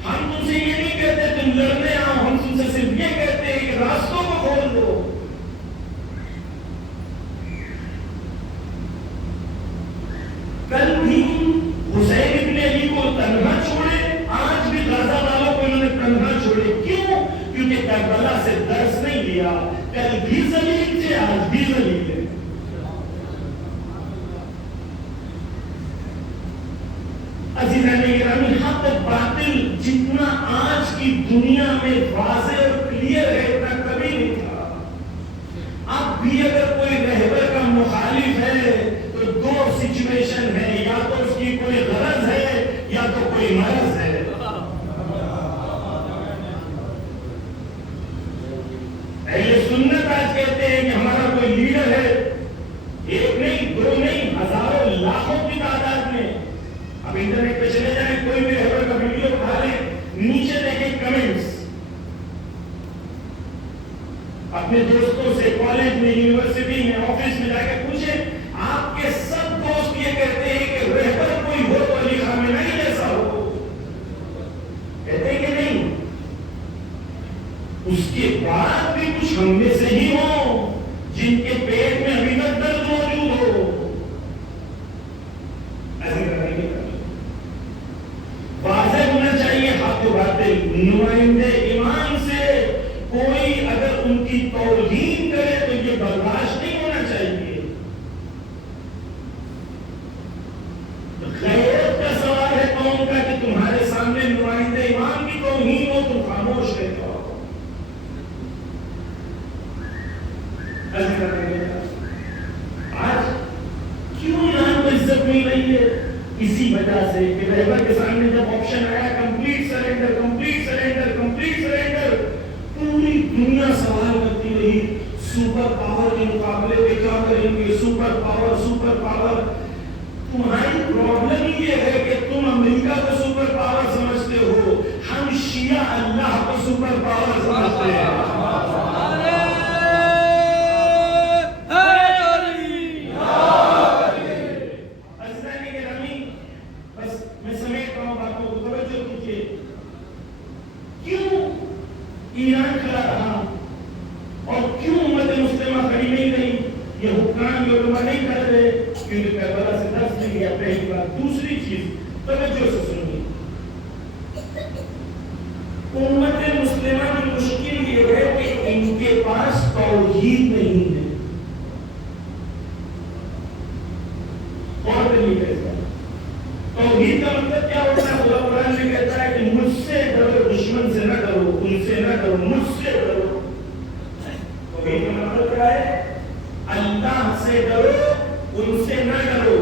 ہم تم سے یہ نہیں کہتے تم لڑنے آؤ, ہم تم سے صرف یہ کہتے ہیں کہ راستوں کو کھول دو. کل بھی حسین ابن علی کو تنہا چھوڑے, آج بھی غزہ والوں کو انہوں نے تنہا چھوڑے. کیوں؟ کیونکہ کربلا سے درس نہیں لیا. کل بھی ذلیل تھے, آج بھی ذلیل ہے. عزیزان گرامی, حق و باطل جتنا آج کی دنیا میں واضح اور کلیئر ہے اتنا کبھی نہیں تھا. اب بھی اگر کوئی رہبر کا مخالف ہے تو دو سچویشن ہے, یا تو اس کی کوئی غرض ہے یا تو کوئی مرض ہے. اہل سنت آج کہتے ہیں کہ ہمارا کوئی لیڈر ہے, ایک نہیں, دو نہیں, ہزاروں لاکھوں کی تعداد میں. اب انٹرنیٹ پہ چلے جائیں, کوئی بھی رہبر کا ویڈیو اٹھا لیں, نیچے دیکھیں کمنٹس. اپنے دوستوں سے کالج میں, یونیورسٹی میں, آفس میں جا کے پوچھیں, آپ کے سب دوست یہ کہتے ہیں کہ رہبر کوئی نمائندے ایمان سے کوئی اگر ان کی توہین کرے تو یہ برداشت نہیں ہونا چاہیے. غیرت کا سوال ہے قوم کا کہ تمہارے سامنے نمائندے ایمان کی توہین ہو تم خاموش رہتے ہو. آج کیوں ایمان کو عزت مل رہی ہے؟ اسی وجہ سے کہ رہبر کے سامنے جب آپشن آیا complete surrender complete surrender complete surrender, پوری دنیا سوال کرتی رہی سپر پاور کے مقابلے میں کیا کریں گے. Super power super power. تمہاری پرابلم یہ ہے کہ تم امریکہ کو سپر پاور سمجھتے ہو، ہم شیعہ اللہ کو سپر پاور سمجھتے ہیں. ایران کھڑا رہا اور کیوں امت مسلمہ کھڑی نہیں رہی؟ یہ حکام یہ علماء نہیں کر رہے کیونکہ کربلا سے درس نہیں لیا. پہلی بات. دوسری چیز توجہ سے سنیے، امت مسلمہ کی مشکل یہ ہے کہ ان کے پاس توحید نہیں ہے. اور نہیں کہتا توحید کا مطلب کیا ہوتا ہے؟ اللہ قرآن میں کہتا ہے کہ مجھ سے ڈرو، دشمن سے نہ ڈرو، ان سے نہ ڈرو، مجھ سے ڈرو. توحید کا مطلب کیا ہے؟ اللہ سے ڈرو، ان سے نہ ڈرو.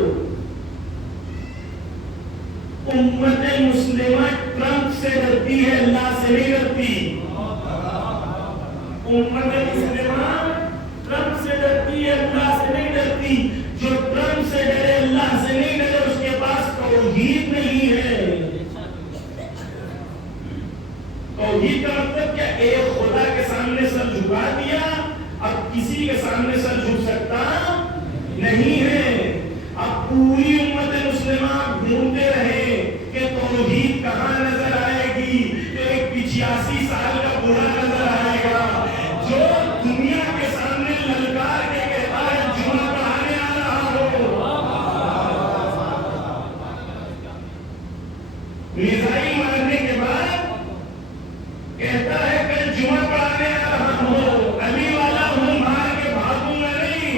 امت مسلمہ ٹرمپ سے ڈرتی ہے، اللہ سے نہیں ڈرتی. امت مسلمہ ٹرمپ سے ڈرتی ہے، اللہ سے نہیں ڈرتی. جو ٹرمپ سے ڈرے اللہ سے نہیں ڈرے اس کے پاس توحید نہیں ہے. توحید کا مطلب کیا؟ ایک خدا کے سامنے سر جھکا دیا، اب کسی کے سامنے سر جھک سکتا نہیں ہے. اب پوری امت مسلمہ ڈھونڈتے رہے کہ توحید کہاں نظر آئے گی. تو ایک 85 سال کا بوڑھا نظر آئے گا جو دنیا کے سامنے للکار کے کہتا ہے جمعہ پڑھانے آ رہا ہو. میزائل مارنے کے بعد کہتا ہے کہ جمعہ پڑھانے آ رہا ہوں، علی والا ہوں، مار کے بھاگوں گا نہیں.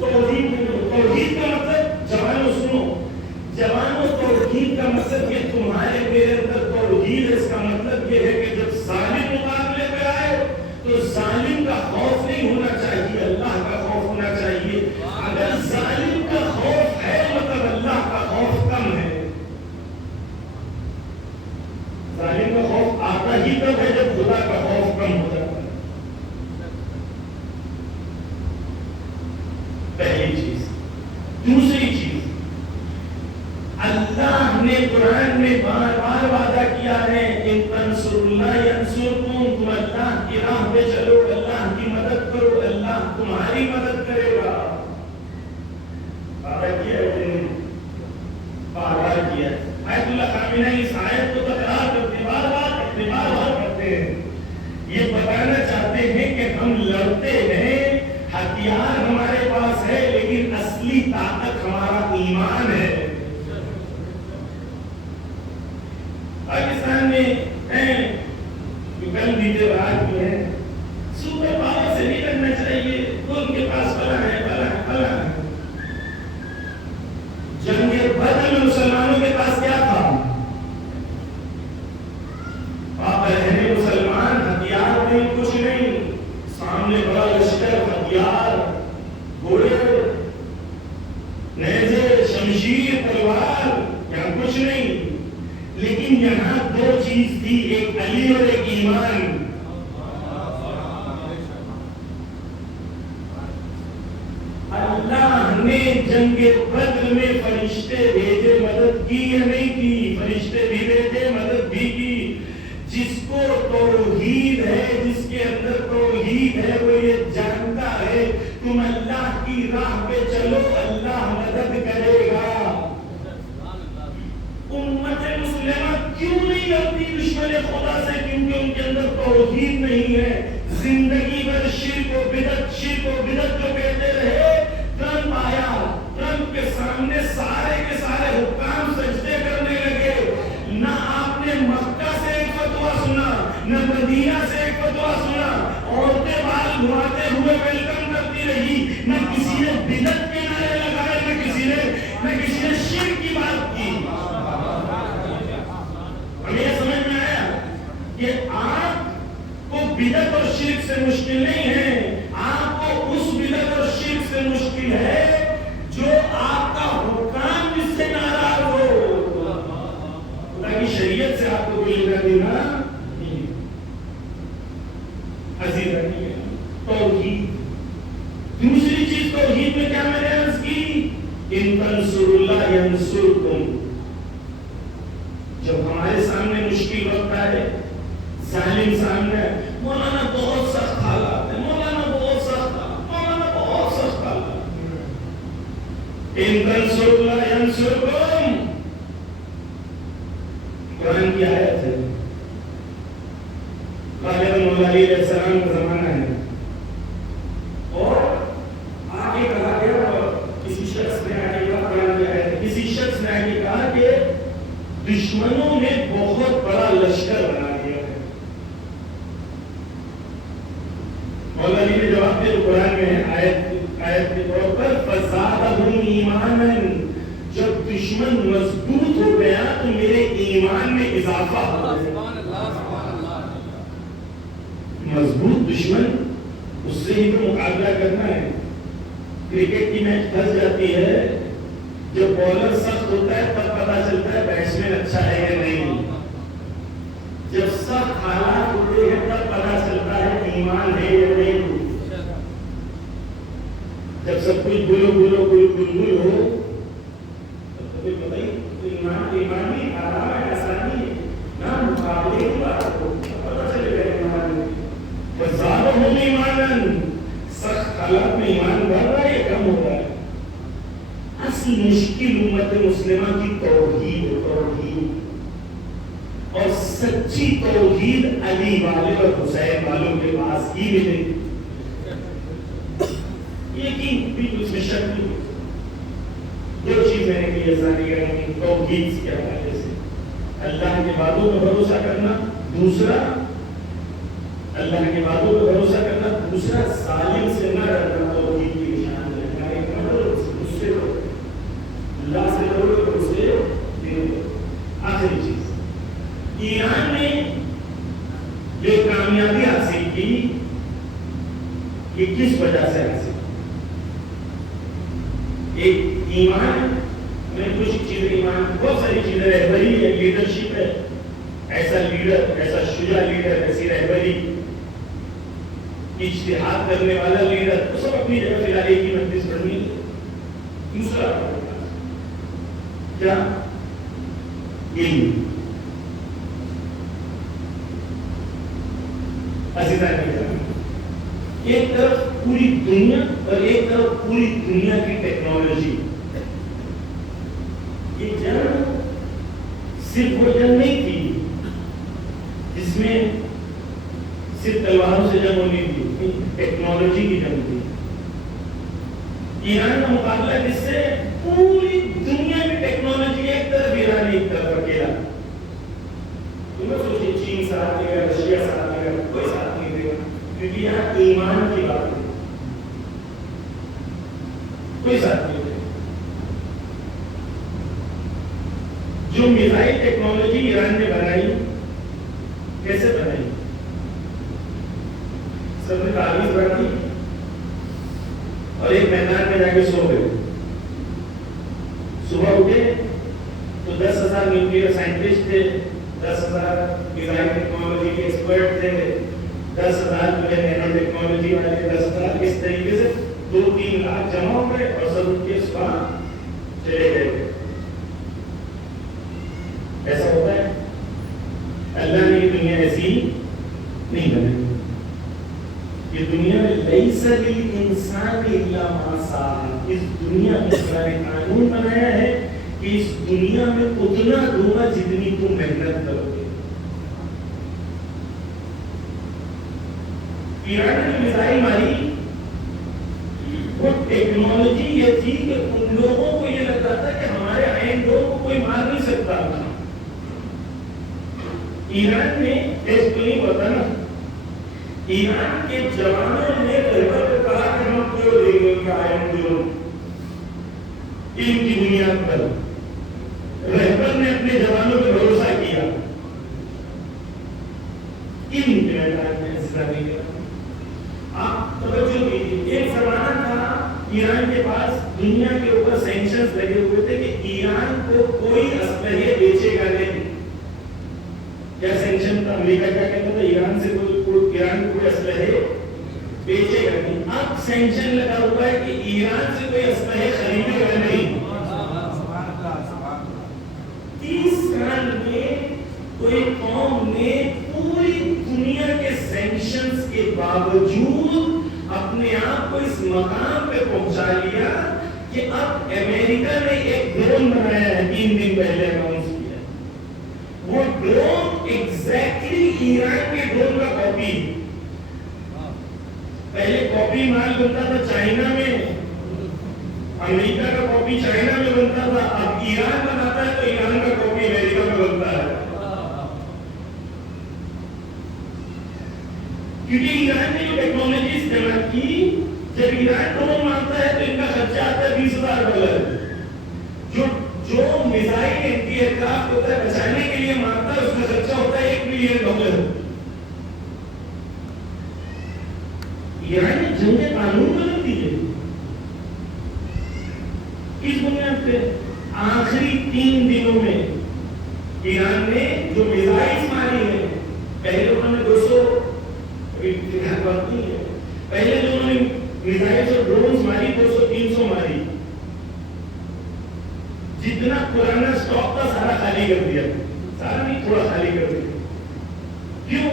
توحید کا مطلب جوانوں سنو، جوانوں توحید کا مطلب یہ تمہارے میرے اندر توحید ہے. اس کا مطلب یہ ہے کہ جب ظالم مقابلے پہ آئے تو ظالم کا خوف نہیں ہونا چاہیے، اللہ کا خوف ہونا چاہیے. اگر ظالم کا خوف ہے مطلب اللہ کا خوف کم ہے. ظالم کا خوف آتا ہی تب ہے جب خدا کا خوف کم ہو جاتا ہے. پہلی چیز. دوسری چیز، اللہ نے قرآن میں بار بار وعدہ کیا ہے ان تنصر اللہ ینصرکم، تم اللہ کی راہ پہ چلو، اللہ کی مدد کرو، اللہ تمہاری مدد کرے گا. وعدہ کیا ہے، وعدہ کیا ہے. آیت اللہ خامنہ اس آیت کو تکرار کرتے بار بار کرتے ہیں. یہ بتانا چاہتے ہیں کہ ہم لڑتے ہیں، ہتھیار ہمارے پاس ہے لیکن اصلی طاقت ہمارا ایمان ہے. پاکستان میں ہیں جو کل بیتے رات میں ہیں سپر پاور سے نہیں لڑنا چاہیے، تو ان کے پاس بلا ہے. جنگ بدر میں مسلمانوں کے پاس کیا تھا؟ آپ رہنے مسلمان، ہتھیار نہیں، کچھ نہیں. سامنے بڑا لشکر، ہتھیار، گھوڑے، نیزے، شمشیر، تلوار، یہاں کچھ نہیں. لیکن یہاں دو چیز تھی، ایک علی اور ایک ایمان. اللہ نے جنگ بدر میں فرشتے بھیجے، مدد کی یا نہیں کی؟ فرشتے بھی بھیجے، مدد بھی کی. جس کو توحید ہے، جس کے اندر توحید ہے، وہ یہ جانتا ہے تم اللہ کی راہ پہ چلو، اللہ مدد کرے گا. امت مسلمہ کیوں نہیں لڑتی دشمن خدا سے؟ کیونکہ ان کے اندر توحید نہیں ہے. زندگی بھر شرک و بدعت جو کہتے رہے. ٹرمپ آیا، ٹرمپ کے سامنے سارے نہ کسی نے بدعت کے نعرے لگائے، نہ کسی نے شرک کی بات کی. ہمیں یہ سمجھ میں آیا کہ آپ کو بدعت اور شرک سے مشکل نہیں ہے، آپ کو اس بدعت اور شرک سے مشکل ہے جو آپ کا حکام جس سے ناراض ہو. خدا کی شریعت سے آپ کو کوئی لینا دینا نہیں. عزیز رکھیے توحید. دوسری چیز توحید میں کیا میں نے عرض کی؟ ان تنصروا اللہ ینصرکم. جب ہمارے سامنے مشکل وقت آئے، ظالم سامنے، مولانا بہت سخت حالات ہے، مولانا بہت سخت حالات. ان تنصروا اللہ ینصرکم قرآن کی آیت ہے. غالباً مولا علی علیہ السلام کا زمانہ ہے اور آگے کہا گیا، کسی شخص نے آگے کہا، قرآن کی آیت ہے، کسی شخص نے آگے کہا کہ دشمنوں نے بہت بڑا لشکر بنا دیا ہے. مولا علی نے جواب دیا قرآن میں آیت کے طور پر فزادہم ایمانا. جب دشمن مضبوط ہو گیا تو میرے ایمان میں اضافہ ہو گیا. مضبوط دشمن، اس سے ہی تو مقابلہ کرنا ہے. کرکٹ کی میچ پھنس جاتی ہے، جب بولر سخت ہوتا ہے تب پتا چلتا ہے بیٹسمین اچھا ہے یا نہیں. جب سخت حالات ہوتے ہیں تب پتا چلتا ہے ایمان ہے یا نہیں. جب سب کچھ گلو ہو تو پتہ ہی ایمان نہیں، آرام ہے، آسانی ہے نا، مقابلے کی بات کو پتا چلے گا ایمان میں. فزادہم ایمانا. سخت حالات میں ایمان بڑھ رہا ہے یا کم ہو رہا ہے؟ اصل مشکل امت مسلمہ کی توحید اور سچی توحید علی والے اور حسین والوں کے پاس ہی ملے. یقین بھی اس میں شک نہیں. دو چیز میں نے کی ازانی توحید کے حوالے سے، اللہ کے وعدوں پر بھروسہ کرنا، دوسرا اللہ کے وعدوں پر بھروسہ کرنا، دوسرا ظالم سے نہ ڈرنا. توحید کی نشان ہے اس سے اللہ سے ڈرو اور اس سے ڈرو. آخری چیز، ایران نے جو کامیابی حاصل کی یہ کس وجہ سے حاصل؟ ایک ایمان میں کچھ چیزیں، ایمان بہت ساری چیزیں، رہبری ہے، لیڈرشپ ہے، ایسا لیڈر، ایسا شجاع لیڈر، ایسی رہبری، اجتہاد کرنے والا لیڈر، تو سب اپنی جگہ فی الحال ایک ہی مجلس پڑھنی ہے. دوسرا کیا؟ علم. ایک طرف پوری دنیا اور ایک طرف پوری دنیا کی ٹیکنالوجی. یہ جنگ صرف وہ جنگ نہیں تھی جس میں صرف تلواروں سے جنگ ہونی تھی، ٹیکنالوجی کی جنگ تھی. ایران کا مقابلہ جس سے پوری دنیا میں ٹیکنالوجی، ایک طرف ایران ایک طرف اکیلا. تم سوچیے چین ساتھ دے گا، رشیا ساتھ دے گا، کوئی ساتھ نہیں دے گا، کیونکہ یہاں ایمان کی بات ہے. کوئی ساتھ نہیں دے گا. جو میزائل ٹیکنالوجی ایران نے بنائی، کیسے بنائی؟ سب نے تعویذ پڑھ دی اور ایک میدان میں جا کے سو گئے. صبح اٹھے تو 10,000 نیوکلیئر سائنٹسٹ تھے، 10,000 میزائل ٹیکنالوجی کے ایکسپرٹ تھے، 10,000 جو ہے نینو ٹیکنالوجی والے، 10,000. اس طریقے سے 2-3 لاکھ جمع ہو گئے اور سب ان کے صبح چلے گئے. ایسا ہوتا ہے؟ اللہ نے یہ دنیا ایسی نہیں بنائی. یہ دنیا میں لیس للانسان الا ما سعی. اس دنیا میں اللہ نے قانون بنایا ہے کہ اس دنیا میں اتنا دوں گا جتنی تم محنت کرو گے. ایران نے میزائل ماری، وہ ٹیکنالوجی یہ تھی کہ ان لوگوں کو یہ لگتا تھا کہ ہمارے عین لوگوں کو کوئی مار نہیں سکتا. ایران نے ٹیسٹ نہیں ہوتا نا، ایران کے جوانوں نے رہبر کو کہا کہ ہم کو دیں گے کا علم کی بنیاد پر رہبر نے اپنے جوانوں پہ بھروسہ کیا. آپ توجہ کیجیے, ایک زمانہ تھا ایران کے پاس دنیا کے اوپر سینکشنز لگے ہوئے تھے کہ ایران کو کوئی اسلحے بیچے گا نہیں. کیا سینکشن تھا؟ امریکہ کیا کہتا تھا؟ ایران سے ایران کو کوئی اسلحے بیچے گا نہیں. اب سینکشن لگا ہوا ہے کہ ایران سے کوئی اسلحے خریدے گا نہیں. 30 سال میں کوئی قوم نے پوری دنیا کے سینکشنز کے باوجود اپنے آپ کو اس مقام پہ پہنچا لیا کہ اب امریکہ نے ایک ڈرون بنایا ہے 3 دن پہلے اناؤنس کیا. وہ ڈرون ایگزیکٹلی ایران کے ڈرون کا کاپی. پہلے کاپی مال بنتا تھا چائنا میں, امریکہ کا کاپی چائنا میں بنتا تھا, اب ایران بناتا ہے تو ایران کا کاپی امریکہ میں بنتا ہے. کیونکہ ایران نے جو ٹیکنالوجی استعمال کی, جب ایران ڈرون مارتا ہے تو ان کا خرچہ آتا ہے $20,000. جو میزائل اینٹی ایئرکرافٹ ہوتا ہے بچانے کے لیے مارتا ہے, اس کا خرچہ ہوتا ہے $1 ملین. ایران نے جنگ قانون بدل دیے اس بنیاد پہ. آخری 3 دنوں میں ایران نے جو میزائلز ماری ہیں, پہلے انہوں نے 200 پہلے جو انہوں نے میزائلز اور ڈرونز ماری 200-300 ماری. جتنا پرانا سٹاک تھا سارا خالی کر دیا, سارا نہیں تھوڑا خالی کر دیا. کیوں؟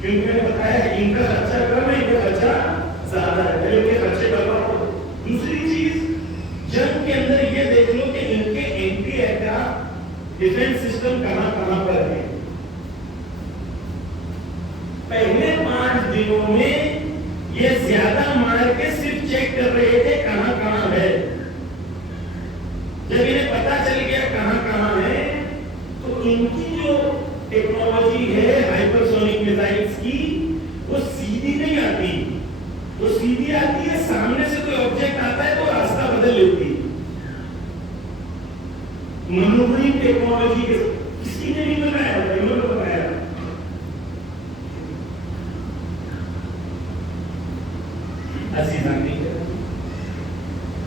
کیونکہ میں نے بتایا ان کا خرچہ کم ہے, ان کا خرچہ زیادہ ہے, پہلے ان کے خرچے کا بڑھاؤ. دوسری چیز, جنگ کے اندر یہ دیکھ لو کہ ان کے اینٹی ایئرکرافٹ ڈیفنس سسٹم کہاں کہاں پر ہے. پہلے 5 دنوں میں یہ زیادہ مار کے صرف چیک کر رہے تھے کہاں کہاں ہے. جب انہیں پتا چل گیا کہاں کہاں ہے تو ان کی جو ٹیکنالوجی ہے ہائپرسونک میزائلز کی, وہ سیدھی نہیں آتی, وہ سیدھی آتی ہے سامنے سے کوئی آبجیکٹ آتا ہے تو راستہ بدل لیتی. منوورنگ ٹیکنالوجی کسی نے نہیں بنایا, انہوں نے بنایا.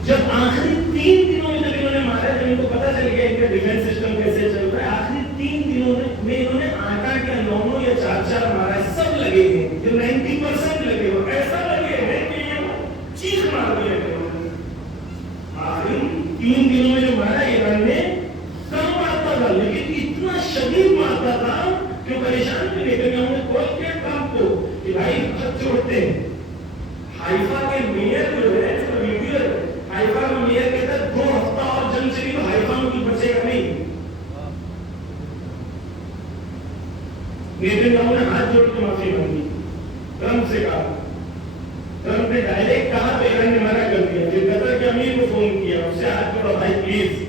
جب آخری 3 دنوں میں جب انہوں نے مارا, جب ان کو پتا چل گیا ان کا ڈیفنس سسٹم کیسے چل رہا ہے, آخری 3 دنوں میں انہوں نے 8 یا 9 یا 4 مارا ہے. سب لگے ہیں جو 90% لگے ہو, ایسا لگے ہیں کہ یہ چیخ مار دیا. آخری 3 دنوں میں جو مارا ایران نے, کم مارتا تھا لیکن اتنا شدید مارتا تھا کہ وہ پریشان بھی نہیں کرتے. ہم نے کال کیا کام کو کہ بھائی خط چھوڑتے ہیں. حائفہ کے میئر جو ہے, اس کا ویڈیو ہے, حائفہ کا میئر کہتا ہے 2 ہفتہ اور جنگ سے بھی تو حائفہ میں کچھ بچے گا نہیں. نیتن نے ہاتھ جوڑ کے معافی مانگی, ٹرمپ سے کہا, ٹرمپ نے ڈائریکٹ کہا تو ایران نے منع کر دیا. پھر قطر کے امیر کو فون کیا, اس سے ہاتھ جوڑا, بھائی پلیز.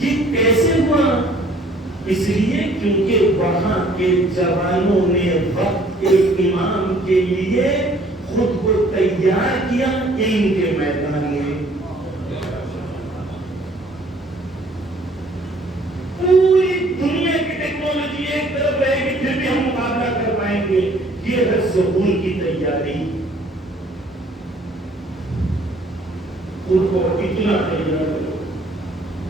یہ کیسے ہوا؟ اس لیے کیونکہ وہاں کے جوانوں نے وقت کے امام کے لیے خود کو تیار کیا علم کے میدان میں. پوری دنیا کی ٹیکنالوجی ایک طرف رہے گی پھر بھی ہم مقابلہ کر پائیں گے. یہ ہے ظہور کی تیاری. خود کو اتنا تیار کرو,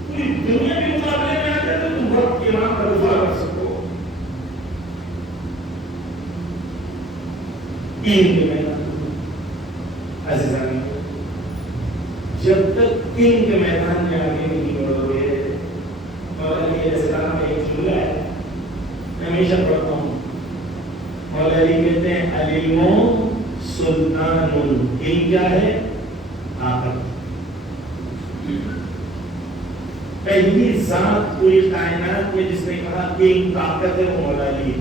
پوری دنیا کے مقابلے میں آتے تو تم وقت کے امام کا رفع کر سکو. علم کے میدان عزیزان, جب تک علم کے میدان میں آگے نہیں بڑھو گے. مولا علی علیہ السلام کا ایک جملہ ہے, میں ہمیشہ پڑھتا ہوں. مولا علی کہتے ہیں العلم سلطان. علم کیا ہے؟ طاقت. پہلی ذات پوری کائنات میں جس نے کہا ایک طاقت ہے وہ مولا علی.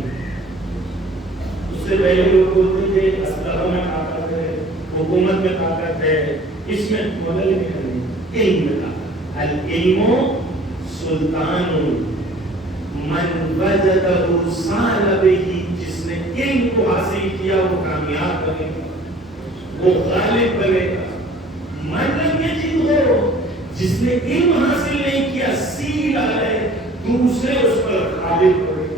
اس سے پہلے لوگ بولتے تھے اسلحہ میں طاقت ہے, حکومت میں طاقت ہے, اس میں مولا علی نہیں, علم میں طاقت. العلم سلطان من وجدہ صال بہ, جس نے علم کو حاصل کیا وہ کامیاب بنے گا، وہ غالب بنے گا۔ مطلب یہ چیز ہو جس نے علم حاصل نہیں کیا سی ڈالے دوسرے اس پر غالب بنے گا۔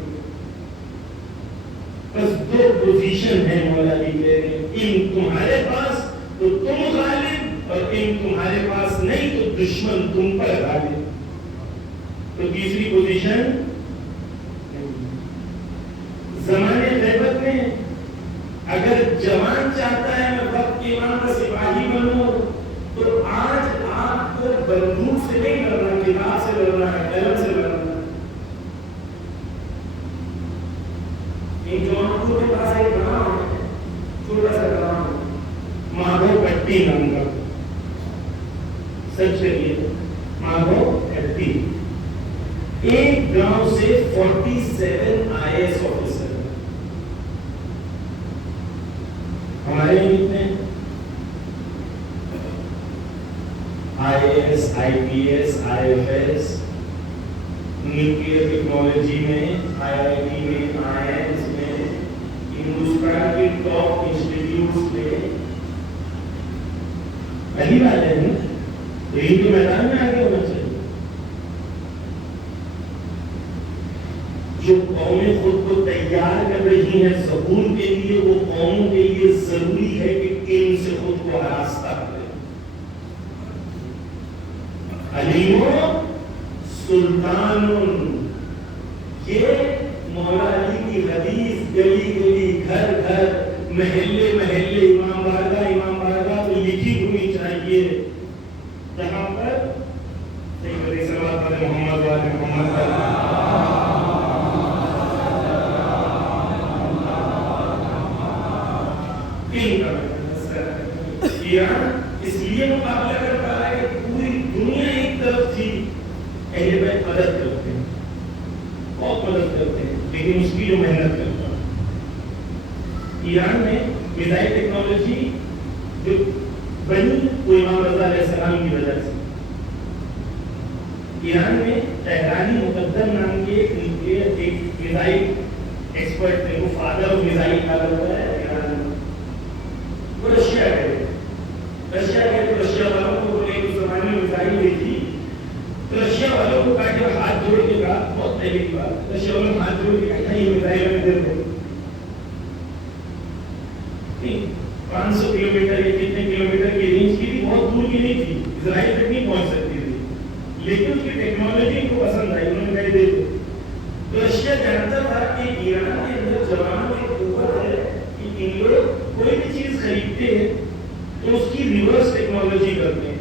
بس دو پوزیشن ہے، مولا علی کہہ رہے ہیں، علم تمہارے پاس تو تم غالب، اور علم تمہارے پاس نہیں تو دشمن تم پر غالب۔ تو تیسری پوزیشن زمانے غیبت میں اگر جوان چاہتا ہے میں وقت کے امام کا سپاہی بنوں تو آج آپ کو بندوق سے نہیں لڑنا، کتاب سے لڑنا ہے، قلم سے لڑنا ہے۔ ان جوانوں کے پاس ایک گاؤں ہے، چھوٹا سا گاؤں ماگو پٹی نام کا، سچ کہیے ماگو پٹی، ایک گاؤں سے 47 IAS آفیسر، ہمارے کتنے IAS IPS IFS، nuclear technology میں IIT میں IIMs میں ہندوستان کے ٹاپ انسٹیٹیوٹس میں پہلی بات ہے نا، تو ان کے میدان میں آگے ہونا چاہیے۔ جو قومیں خود کو تیار کر رہی ہیں ظہور کے لیے، وہ قوموں کے لیے ضروری ہے کہ علم سے خود کو آراستہ کرے۔ علیم سلطان، یہ مولا علی کی حدیث گلی گلی گھر گھر محلے محلے امام بارگاہ تو لکھی ہونی چاہیے، جہاں پر محمد ایران اس لیے مقابلہ کر پا رہا ہے کہ پوری دنیا ایک طرف تھی، اہل بیت مدد کرتے ہیں، بہت مدد کرتے ہیں، لیکن اس کی جو محنت کرتا ہے ایران میں میزائل ٹیکنالوجی جو بنی وہ امام رضا علیہ السلام کی وجہ سے۔ ایران میں تہرانی مقدم نام کے ایک میزائل ایکسپرٹ تھے، وہ فادر آف میزائل کہا جاتا ہے ایران میں۔ وہ رشیا گئے تو رشیا والوں کو بولے اس زمانے میں میزائل ہوئی تھی، تو رشیا والوں کو کہا کہ ہاتھ جوڑ کے کہا، بہت پہلے کی بات، رشیا والوں نے ہاتھ جوڑ کے کہا یہ میزائل ہمیں دے دو۔ 500 کلومیٹر یا کتنے کلومیٹر کی رینج کی تھی، بہت دور کی نہیں تھی، اسرائیل تک نہیں پہنچ سکتی تھی، لیکن اس کی ٹیکنالوجی ان کو پسند آئی، انہوں نے کہا دے دو۔ تو رشیا جانتا تھا کہ ایران کے اندر جوانوں کی قوت ہے کہ ان لوگ کوئی بھی چیز خریدتے ہیں تو اس کی ریورس ٹیکنالوجی کرتے ہیں،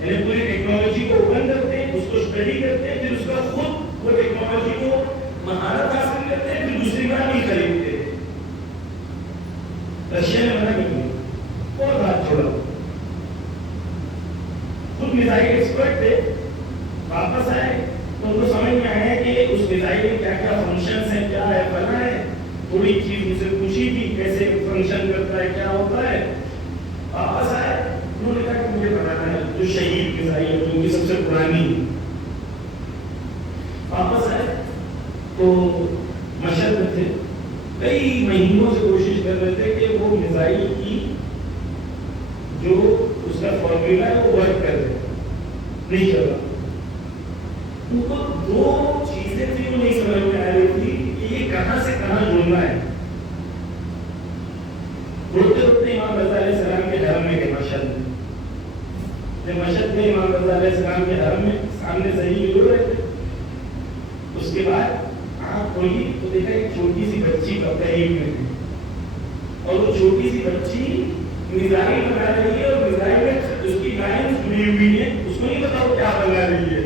یعنی پوری ٹیکنالوجی کو اوپن کرتے ہیں، اس کو اسٹڈی کرتے ہیں، پھر اس کا خود وہ ٹیکنالوجی کو مہارت حاصل کرتے ہیں، پھر دوسری بار نہیں خریدتے۔ رشیا نے منع نہیں کیا اور ہاتھ چھوڑا، خود میزائل ایکسپرٹ تھے، واپس آئے تو ان کو سمجھ میں آیا کہ اس میزائل میں کیا کیا فنکشنز ہیں، کیا ہے بنا ہے، تھوڑی چیز مجھ سے پوچھی تھی کیسے فنکشن کرتا ہے، کیا ہوتا ہے۔ واپس آئے، انہوں نے کہا کہ مجھے بنانا ہے جو شہید میزائل ہے، جو کہ سب سے پرانی۔ واپس آئے تو مشہد میں تھے، کئی مہینوں سے کوشش کر رہے تھے کہ وہ میزائل کی جو اس کا فارمولا ہے وہ ورک کر رہے، نہیں چل رہا۔ ان کو دو چیزیں تھیں وہ نہیں سمجھ میں آ رہی تھی کہ یہ کہاں سے کہاں جڑنا ہے۔ روتے روتے امام رضا علیہ السلام کے حرم میں گئے، مشہد میں، جب مشہد میں امام رضا علیہ السلام کے حرم میں سامنے صحیح جڑ رہے تھے، اس کے بعد آنکھ کھولی تو دیکھا ایک چھوٹی سی بچی قریب میں تھی، اور وہ چھوٹی سی بچی میزائل بنا رہی ہے، اور میزائل میں اس کی لائن کھلی ہوئی ہے، اس کو نہیں پتا وہ کیا بنا رہی ہے۔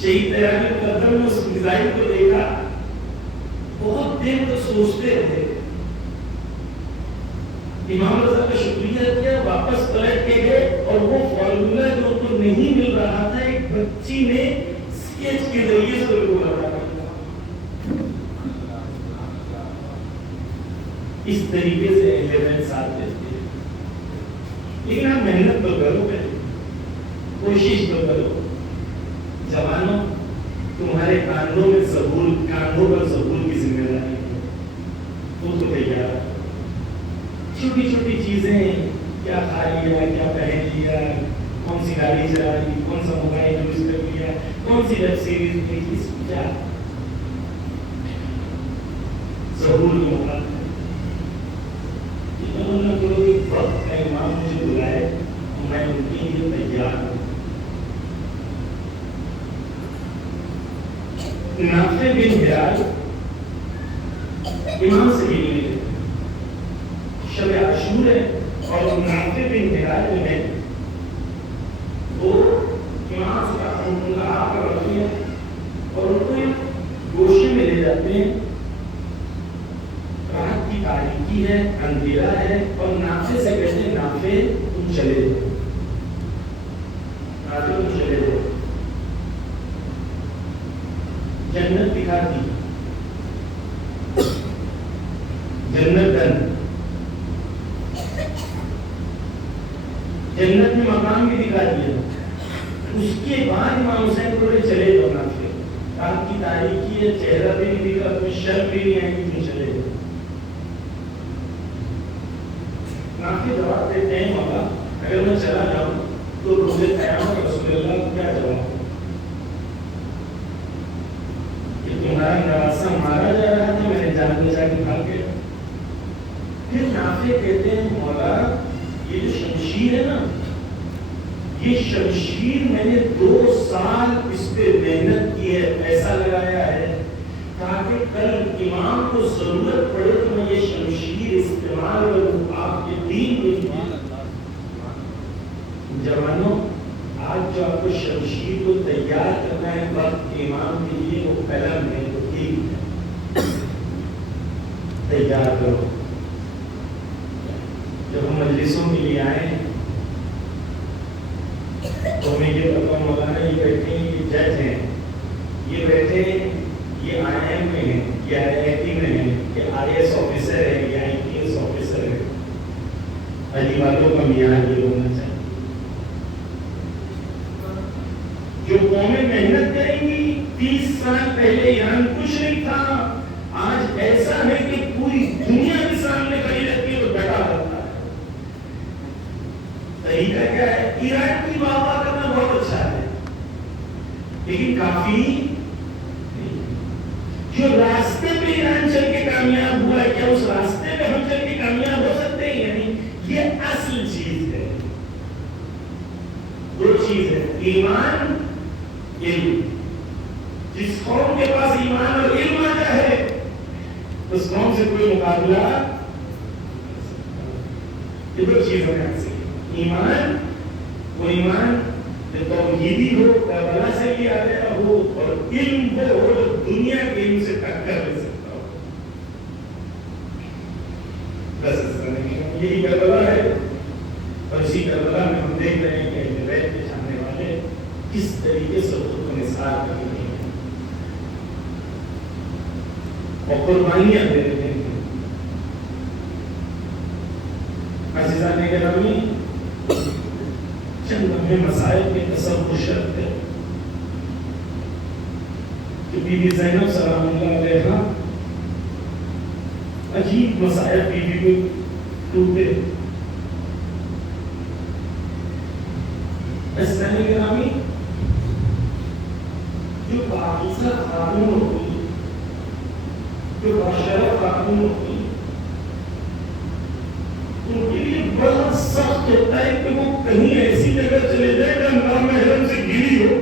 شہید تیرانی مقدم نے اس میزائل کو دیکھا، بہت دیر تو سوچتے رہے، امام رضا کا شکریہ کیا، واپس پلٹ کے گئے، اور وہ فارمولا جو ان کو نہیں مل رہا تھا ایک بچی نے اسکیچ کے ذریعے سے ان کو بتا دیا۔ اس طریقے سے اہل بیت ساتھ دیتے ہیں، لیکن آپ محنت تو کرو گے، کوشش تو کرو۔ جوانوں، تمہارے کاندھوں میں ظہور، کاندھوں پر ظہور کی چھوٹی چھوٹی چیزیں، کیا کھا لیا، کیا پہن لیا، کون سی گاڑی چلا لی، کون سا موبائل یوز کر لیا، کون سی ویب سیریز دیکھی، کیا ضرور موقع انہوں نے کوئی وقت کا امام مجھے بلائے، میں ان کے لیے تیار ہوں. نافع بن ہلال امام سے بھی ملے، شب عاشور ہے اور نافع بن ہلال جو ہے وہ امام سے آپ کا وکیل ہے اور ان کو گوشے میں لے جاتے ہیں. رات کی تاریکی ہے، اندھیرا ہے، اور نافع سے کہتے ہیں نافع تم چلے جاؤ، نافع تم چلے جاؤ. جنت دکھاتی، جنت جنت میں مقام بھی دکھا دیا. اس کے بعد امام حسین بولے چلے جاؤ نافع، رات کی تاریکی ہے، چہرہ بھی نہیں دکھا، کوئی شرم بھی نہیں ہے کہ تم چلے جاؤ. نافع جواب دیتے ہیں مولا اگر میں چلا جاؤں تو روز قیامت رسول اللہ کو کیا جواب کہ تمہارا نواسا مارا جا رہا تھا، میں نے جان بچا کے بھاگ گیا. پھر نافع کہتے ہیں مولا یہ جو شمشیر ہے نا، یہ شمشیر میں نے 2 سال اس پہ محنت کی ہے، پیسہ لگایا ہے تاکہ کل امام کو ضرورت پڑے تو میں یہ شمشیر استعمال کروں آپ کے دین کو. جوانوں آج جو آپ کو شمشیر کو تیار کرنا ہے وقت امام کے لیے، وہ قلم ہے، وہ ٹھیک تیار کرو. جب ہم مجلسوں کے لیے آئے تو ہمیں یہ پتا مولانا یہ بیٹھے ہیں، یہ جج ہیں، یہ بیٹھے ہیں، یہ IIM میں ہیں، یہ IIT میں ہیں، یہ IAS آفیسر ہے، یہ IPS آفیسر ہے. علی والوں کا معیار یہ ہونا چاہیے. جو قومیں محنت کریں گی، 30 سال پہلے ایران کچھ نہیں تھا، آج ایسا ہے کہ پوری دنیا کے سامنے کھڑی رہتی ہے تو بیٹھا رہتا ہے. طریقہ کیا ہے؟ ایران کی واہ کرنا بہت اچھا ہے لیکن کافی جو راستے پہ ایران چل کے کامیاب ہوا ہے، کیا اس راستے پہ ہم چل کے کامیاب ہو سکتے ہیں؟ یعنی یہ اصل چیز ہے. 2 چیز ہے، ایمان، علم. جس قوم کے پاس ایمان اور علم آ جائے اس قوم سے کوئی مقابلہ. یہ 2 چیزیں ہیں ایمان، وہ ایمان جو توحیدی ہو، کربلا سے بھی آ گیا ہو، اور علم وہ ہو جو دنیا کے علم سے ٹکر لے سکتا ہو. بس اس طرح یہی کربلا ہے. اور اسی کربلا میں ہم دیکھ رہے ہیں کہ اہل بیت کے چاہنے والے کس طریقے سے خود کو نثار کر رہے ہیں اور قربانیاں دے رہے ہیں. عزیزان گرامی، چند لمحے مسائل کے تصور شرط ہے کہ بی بی زینب سلام اللہ علیہا عجیب مسائل بی بی کو ٹوٹے. عزیزان گرامی، جو پاکیزہ خاتون ہوتی، جو باشرف خاتون ہوتی، ان کے لیے بڑا سخت ہوتا ہے کہ وہ کہیں ایسی جگہ چلے جائے کہ نامحرم سے گری ہو.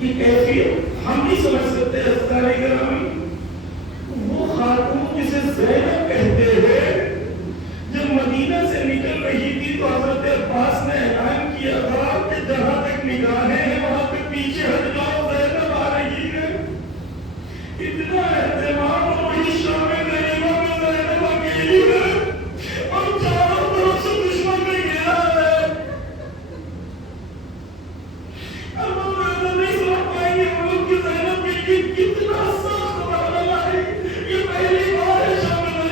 یہ کیفیت ہم نہیں سمجھ سکتے. عزیزان گرامی، وہ خاتون جسے زینب کہتے ہیں، جب مدینہ سے نکل رہی تھی تو حضرت عباس نے اعلان کیا تھا کہ جہاں تک نگاہیں ہیں وہاں پہ پیچھے ہٹ جاؤ، زینب آ رہی ہے. اتنا اہتمام اور وہی شامل غنیمہ میں زینب اکیلی ہے اور چاروں طرف سے دشمن نے گھیرا ہے. اب ہم زینب نہیں سمجھ پائیں گے ہم لوگ کہ زینب کے لیے کتنا سخت معاملہ ہے. یہ پہلی بار ہے شامل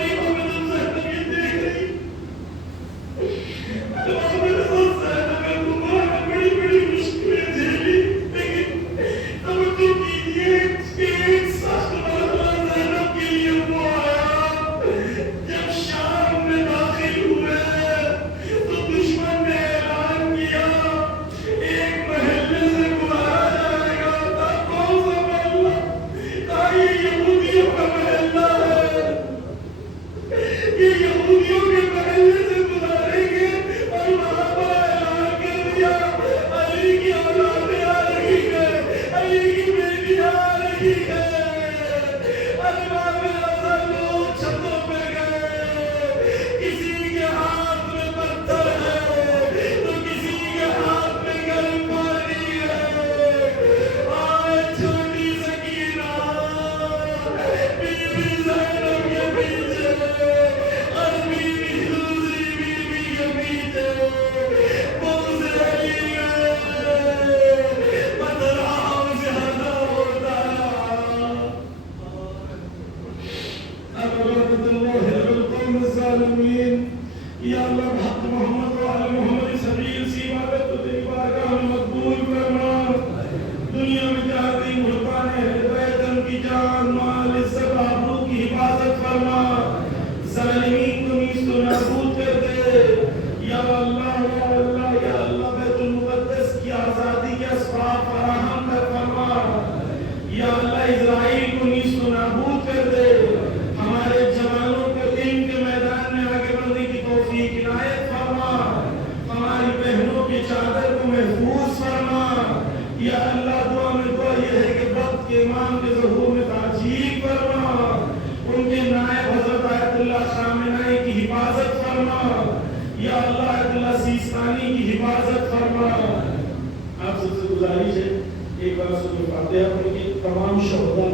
اپنے تمام شہدا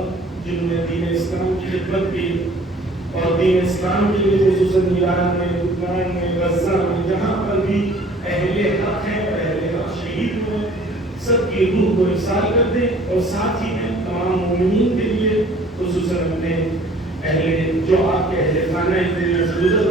جنہوں نے دین اسلام کی خدمت کی اور دین اسلام کے لیے خصوصاً ایران میں، لبنان میں، غزہ میں، جہاں پر بھی اہل حق ہیں اور اہل حق شہید ہوئے، سب کی روح کو ارسال کر دیں، اور ساتھ ہی میں تمام مومنین کے لیے خصوصاً اپنے جو آپ کے اہل خانہ ضرورت